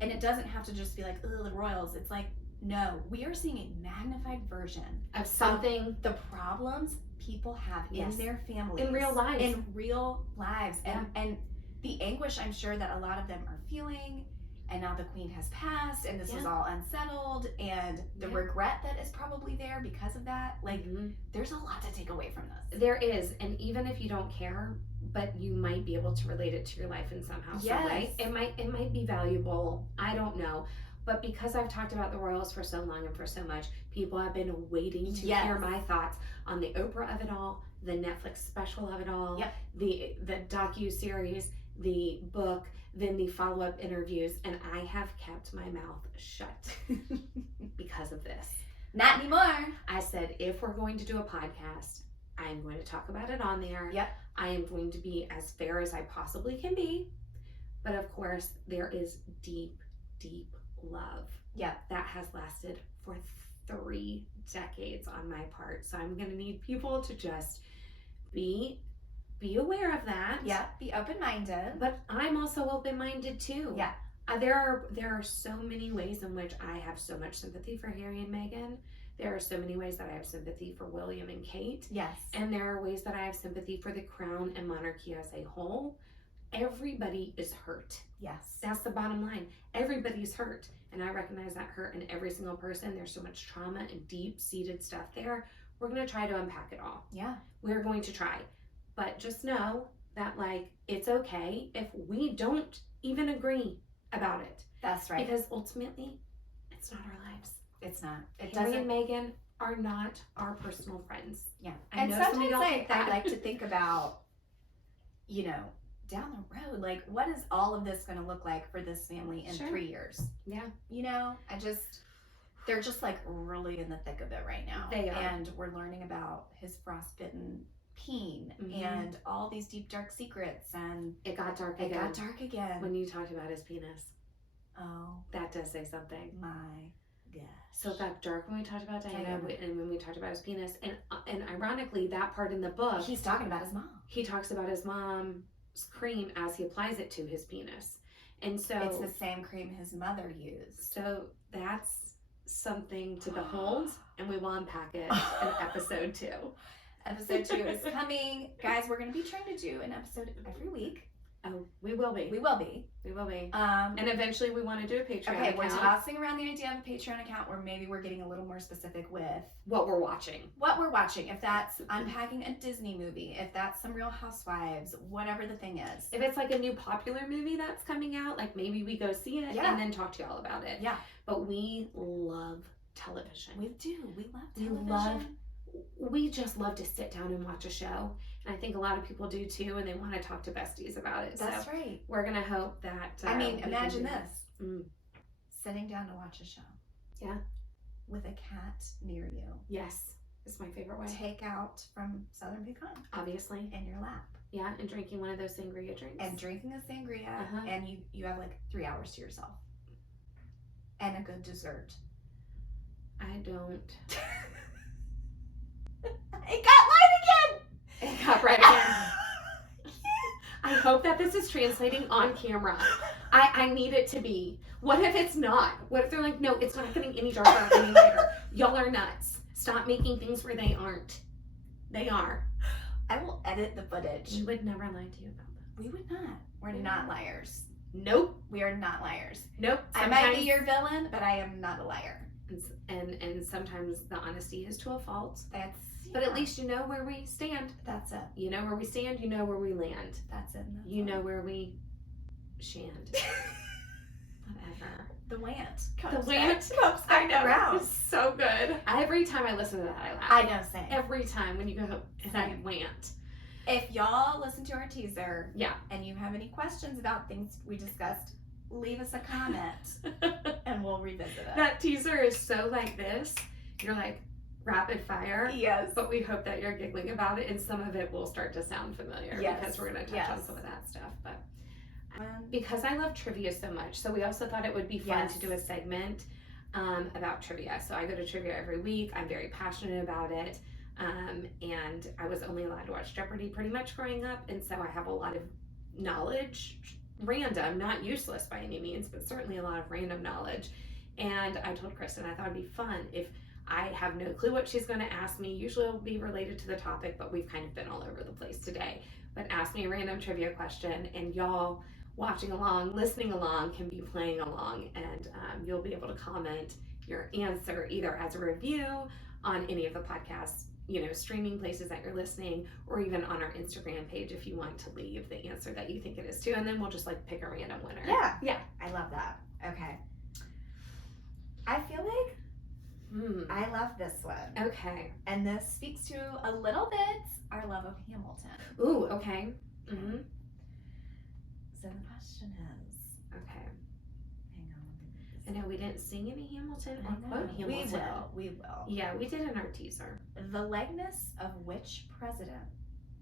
and it doesn't have to just be like, oh, the royals. It's like, no, we are seeing a magnified version Of something the problems people have Yes. in their families, in real life. in real lives, Yeah. and the anguish I'm sure that a lot of them are feeling. And now the queen has passed, and this was all unsettled, and the Yeah. regret that is probably there because of that. Like, Mhm. there's a lot to take away from this. There is, and even if you don't care, but you might be able to relate it to your life in somehow, some way. Yes. It might be valuable. I don't know. But because I've talked about the royals for so long and for so much, people have been waiting to Yes. hear my thoughts on the Oprah of it all, the Netflix special of it all, Yep. the docu-series, the book, then the follow-up interviews, and I have kept my mouth shut because of this. Not anymore. I said, if we're going to do a podcast, I'm going to talk about it on there. Yep. I am going to be as fair as I possibly can be. But of course, there is deep, deep love. Yep. That has lasted for 3 decades on my part. So I'm going to need people to just be aware of that. Yeah, be open-minded. But I'm also open-minded too. Yeah. There are so many ways in which I have so much sympathy for Harry and Meghan. There are so many ways that I have sympathy for William and Kate. Yes. And there are ways that I have sympathy for the crown and monarchy as a whole. Everybody is hurt. Yes. That's the bottom line. Everybody's hurt. And I recognize that hurt in every single person. There's so much trauma and deep-seated stuff there. We're going to try to unpack it all. Yeah. We're going to try. But just know that, like, it's okay if we don't even agree about it. That's right. Because ultimately, it's not our lives. It's not. It Harry doesn't. and Meghan are not our personal friends. Yeah. I And know some of sometimes y'all think I that. like to think about, down the road, like, what is all of this going to look like for this family in Sure. 3 years? Yeah. They're just like really in the thick of it right now. They are. And we're learning about his frostbitten peen Mhm. and all these deep, dark secrets. And It got dark it again got dark again. when you talked about his penis. Oh That does say something. my gosh. So it got dark when we talked about Diana, Diana. and when we talked about his penis. And ironically, that part in the book, He's talking about his mom. he talks about his mom's cream as he applies it to his penis. And so It's the same cream his mother used. So that's something to behold, and we will unpack it in episode 2. Episode 2 is coming. Guys, we're going to be trying to do an episode every week. Oh, we will be. We will be. We will be. And And eventually we want to do a Patreon okay, we're account. tossing around the idea of a Patreon account where maybe we're getting a little more specific with What we're watching. what we're watching. If that's unpacking a Disney movie, if that's some Real Housewives, whatever the thing is. If it's like a new popular movie that's coming out, like maybe we go see it Yeah. and then talk to y'all about it. Yeah. But we love television. We do. We love We television. love- We just love to sit down and watch a show. And I think a lot of people do too, and they want to talk to besties about it. That's so right. we're going to hope that. I mean, we can imagine do this. Mm. Sitting down to watch a show. Yeah. With a cat near you. Yes. It's my favorite way. Take out from Southern Pecan Obviously. in your lap. Yeah, and drinking one of those sangria drinks. And drinking a sangria. Uh-huh. And you have like 3 hours to yourself. And a good dessert. I don't. It got light again! It got right again. I hope that this is translating on camera. I need it to be. What if it's not? What if they're like, no, it's not getting any darker or any lighter? Y'all are nuts. Stop making things where they aren't. They are. I will edit the footage. We would never lie to you about that. We would not. We're We not would. liars. Nope. We are not liars. Nope. I might be your villain, but I am not a liar. And sometimes the honesty is to a fault. That's But at least you know where we stand. That's it. You know where we stand, you know where we land. That's it. That's You all. know where we shand. Whatever. The want comes back around. It's so good. Every time I listen to that, I laugh. I know, same. Every time when you go, and I want. If y'all listen to our teaser, Yeah, and you have any questions about things we discussed, leave us a comment, and we'll revisit it. that teaser is so like this. You're like rapid fire. Yes. But we hope that you're giggling about it, and some of it will start to sound familiar because we're going to touch on some of that stuff. But because I love trivia so much, so we also thought it would be fun to do a segment about trivia. So I go to trivia every week. I'm very passionate about it. And I was only allowed to watch Jeopardy pretty much growing up, and so I have a lot of knowledge, random, not useless by any means, but certainly a lot of random knowledge. And I told Kristen I thought it'd be fun if I have no clue what she's going to ask me. Usually it'll be related to the topic, but we've kind of been all over the place today. But ask me a random trivia question, and y'all watching along, listening along, can be playing along, and you'll be able to comment your answer either as a review on any of the podcasts, streaming places that you're listening, or even on our Instagram page if you want to leave the answer that you think it is too, and then we'll just like pick a random winner. Yeah. I love that. Okay. I feel like I love this one. Okay. And this speaks to a little bit our love of Hamilton. Ooh, okay. Mm-hmm. So the question is, okay. Hang on. I know we didn't sing any Hamilton or I quote know. Hamilton. We will. Yeah, we did in our teaser. The likeness of which president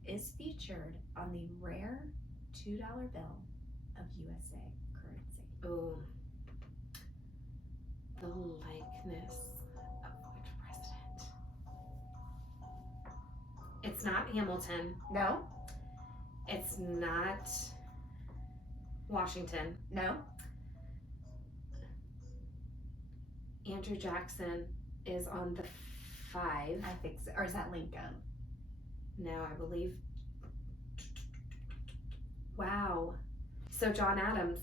is featured on the rare $2 bill of USA currency? Ooh. The likeness of which president? It's not Hamilton. No. It's not Washington. No. Andrew Jackson is on the 5. I think so. Or is that Lincoln? No, I believe. Wow. So John Adams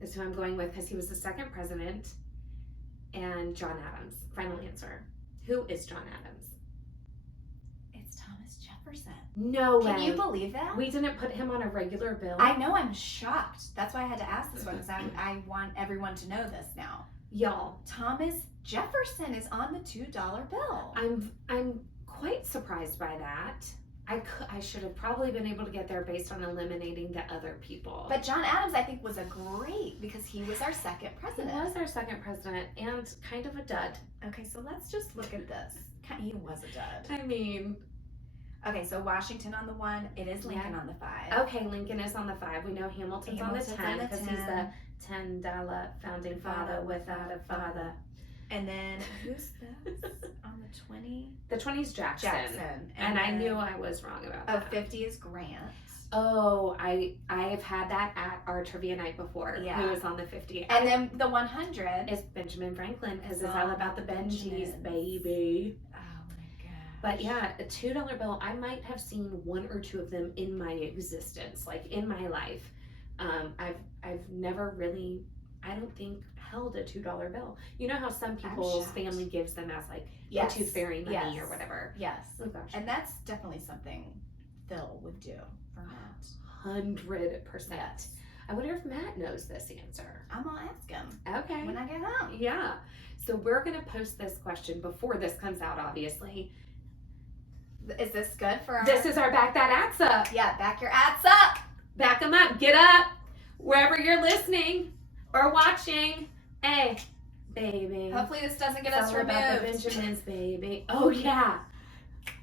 is who I'm going with because he was the second president. And John Adams. Final answer. Who is John Adams? It's Thomas Jefferson. No way. Can you believe that? We didn't put him on a regular bill. I know, I'm shocked. That's why I had to ask this one because I want everyone to know this now. Y'all, Thomas Jefferson is on the $2 bill. I'm quite surprised by that. I should have probably been able to get there based on eliminating the other people. But John Adams, I think, was a great because he was our second president. He was our second president and kind of a dud. Okay, so let's just look at this. He was a dud. I mean, okay, so Washington on the 1, it is Lincoln on the 5. Okay, Lincoln is on the 5. We know Hamilton's on the 10 because he's the $10 founding father without a father. And then who's this on the 20? The 20's Jackson. And I knew I was wrong about that. 50 is Grant. Oh, I've had that at our trivia night before. Yeah. Who was on the 50? And then the 100 is Benjamin Franklin because it's all about the Benjis, baby. Oh my god. But yeah, a $2 bill. I might have seen 1 or 2 of them in my existence, like in my life. I've never really, I don't think, held a $2 bill. You know how some people's family gives them as like the tooth fairy money or whatever. Yes. Oh gosh. And that's definitely something Phil would do for Matt. 100%. Yes. I wonder if Matt knows this answer. I'm gonna ask him. Okay. When I get home. Yeah. So we're gonna post this question before this comes out, obviously. Is this good for our... This is our Back That Axe Up. Yeah, back your ass up. Back them up. Get up. Wherever you're listening or watching. Hey, baby. Hopefully this doesn't get It's us all about the removed. Benjamins, baby. Oh, yeah.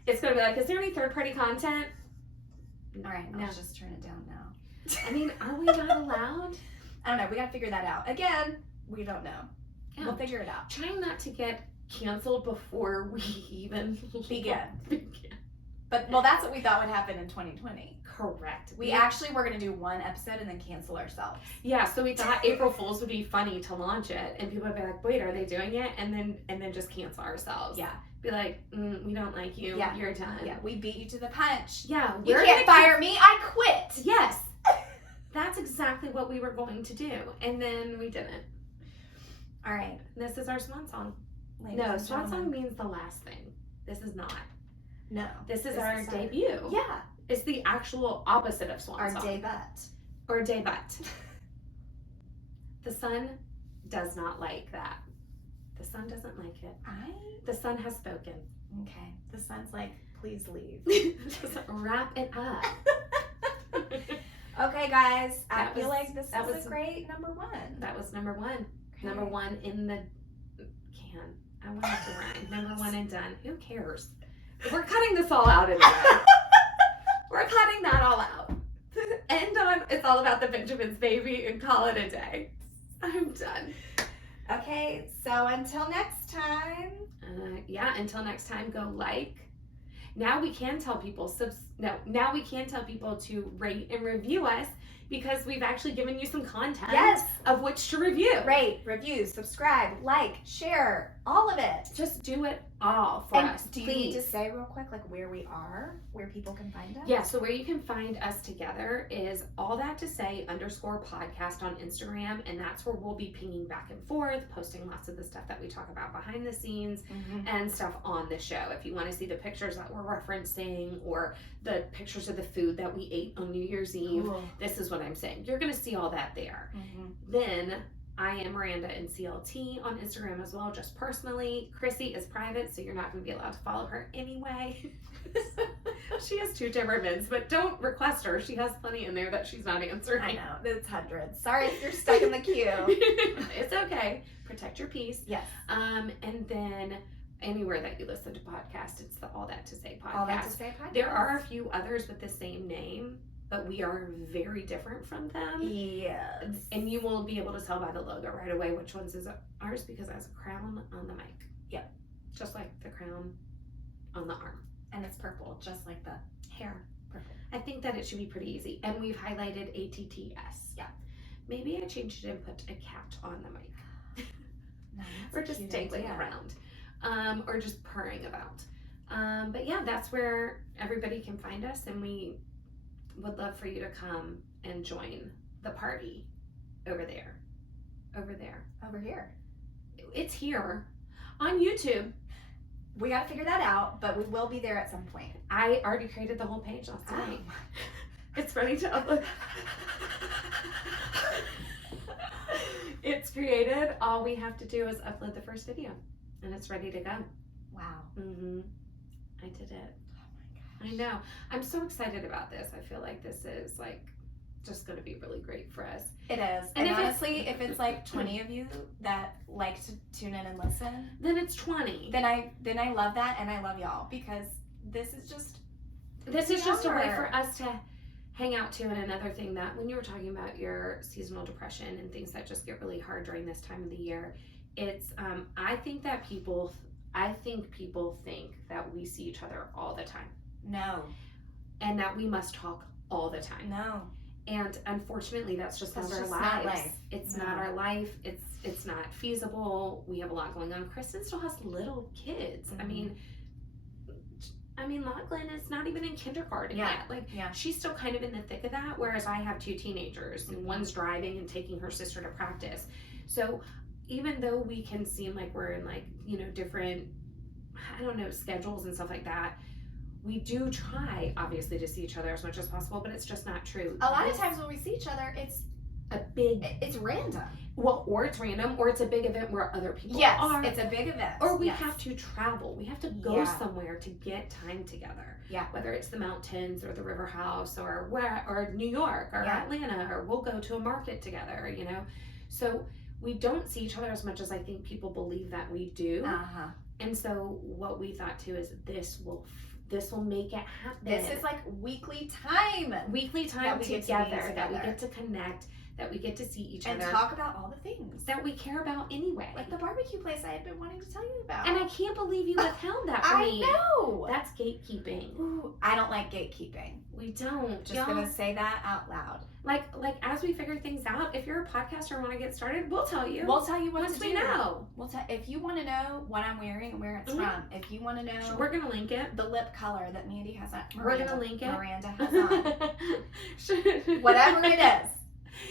It's going to be like, is there any third-party content? All right, No. let's just turn it down now. I mean, are we not allowed? I don't know. We got to figure that out. Again, we don't know. Yeah. We'll figure it out. Trying not to get canceled before we even Begin. begin. But, well, that's what we thought would happen in 2020. Correct. We actually were going to do 1 episode and then cancel ourselves. Yeah, so we thought April Fool's would be funny to launch it, and people would be like, "Wait, are they doing it?" And then just cancel ourselves. Yeah. Be like, we don't like you. Yeah. You're done. Yeah, we beat you to the punch. Yeah. You we're can't gonna fire me. I quit. Yes. That's exactly what we were going to do, and then we didn't. All right. This is our swan song. Ladies No, and swan song gentlemen. means the last thing. This is not. No. This is our debut. Yeah. It's the actual opposite of swan Our song. debut. Or debut. The sun does not like that. The sun doesn't like it. The sun has spoken. Okay. The sun's like, please leave. Just wrap it up. Okay, guys. I feel was- like this that was was- a great number one. That was number one. Okay. Number one in the can. I want it to rhyme. Number one and done. Who cares? We're cutting this all out anyway. We're cutting that all out. End on, it's all about the Benjamins, baby, and call it a day. I'm done. Okay, so until next time. Until next time, go like. Now we can tell people now we can tell people to rate and review us because we've actually given you some content of which to review. Rate, review, subscribe, like, share, all of it. Just do it all for us, do you please. need to say real quick like where we are, where people can find us? Yeah, so where you can find us together is all that to say _podcast on Instagram, and that's where we'll be pinging back and forth, posting lots of the stuff that we talk about behind the scenes and stuff on the show. If you want to see the pictures that we're referencing or the pictures of the food that we ate on New Year's Eve, Cool. this is what I'm saying. You're going to see all that there. Then I am Miranda in CLT on Instagram as well, just personally. Krazy is private, so you're not going to be allowed to follow her anyway. She has 2 temperaments, but don't request her. She has plenty in there that she's not answering. I know, it's hundreds. Sorry if you're stuck in the queue. It's okay. Protect your peace. Yes. And then anywhere that you listen to podcasts, it's the All That to Say podcast. All that to say podcast. There are a few others with the same name, but we are very different from them. Yes. And you will be able to tell by the logo right away which one's is ours because it has a crown on the mic. Yep. Just like the crown on the arm. And it's purple, just like the Hair. purple. I think that it should be pretty easy. And we've highlighted ATTS. Yeah. Maybe I changed it and put a cat on the mic. No, Or just dangling around. Or just purring about. But yeah, that's where everybody can find us, and we would love for you to come and join the party over there. Over here. It's here on YouTube. We gotta figure that out, but we will be there at some point. I already created the whole page last night. It's ready to upload. It's created. All we have to do is upload the first video, and it's ready to go. Wow. I did it. Oh my gosh. I know. I'm so excited about this. I feel like this is like just going to be really great for us. It is. And And if honestly, if it's like 20 of you that like to tune in and listen, Then it's 20. then I love that, and I love y'all because this is just This is just a way hour. for us to hang out too. And another thing that when you were talking about your seasonal depression and things that just get really hard during this time of the year, it's I think people think that we see each other all the time no. and that we must talk all the time. No. And unfortunately, that's just That's not our just lives. not life. It's No. not our life. It's not feasible. We have a lot going on. Kristen still has little kids. Mhm. I mean, Lachlan is not even in kindergarten Yeah. yet. Like, Yeah. she's still kind of in the thick of that. Whereas I have 2 teenagers, and one's driving and taking her sister to practice. So even though we can seem like we're in like different, I don't know, schedules and stuff like that, we do try, obviously, to see each other as much as possible, but it's just not true. A lot of times when we see each other, it's random. or it's random, or it's a big event where other people Yes, are. it's a big event. Or we Yes. have to travel. We have to go Yeah. somewhere to get time together. Yeah. Whether it's the mountains or the river house or New York or Yeah. Atlanta, or we'll go to a market together, So we don't see each other as much as I think people believe that we do. Uh-huh. And so what we thought too is this will make it happen. This is like weekly time. weekly time that we get to be together, that we together. get to connect, that we get to see each And other, talk about all the things. that we care about anyway. Like the barbecue place I had been wanting to tell you about. And I can't believe you withheld that for I me. know. That's gatekeeping. Ooh, I don't like gatekeeping. We don't. Just y'all. gonna say that out loud. Like as we figure things out, if you're a podcaster and want to get started, we'll tell you. We'll tell you what once to we do. know. We'll tell if you want to know what I'm wearing and where it's Mhm. from. If you want to know We're gonna link it. the lip color that Mandy has on. We're gonna link it. Miranda has on. Should- Whatever it is.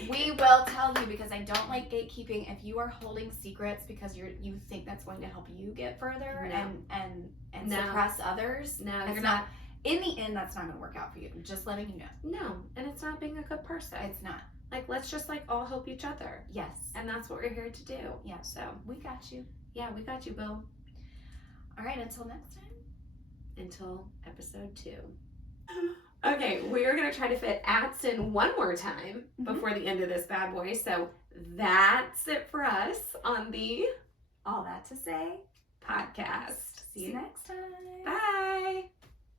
We will tell you because I don't like gatekeeping. If you are holding secrets because you think that's going to help you get further and suppress others, No, you're not. In the end, that's not going to work out for you. Just letting you know. No, and it's not being a good person. It's not. Like, let's just like all help each other. Yes. And that's what we're here to do. Yeah. So We got you. yeah, we got you, Bill. All right. Until next time. Until episode 2. Okay, we are going to try to fit ats in one more time before the end of this bad boy. So that's it for us on the All That to Say podcast. See you next time. Bye.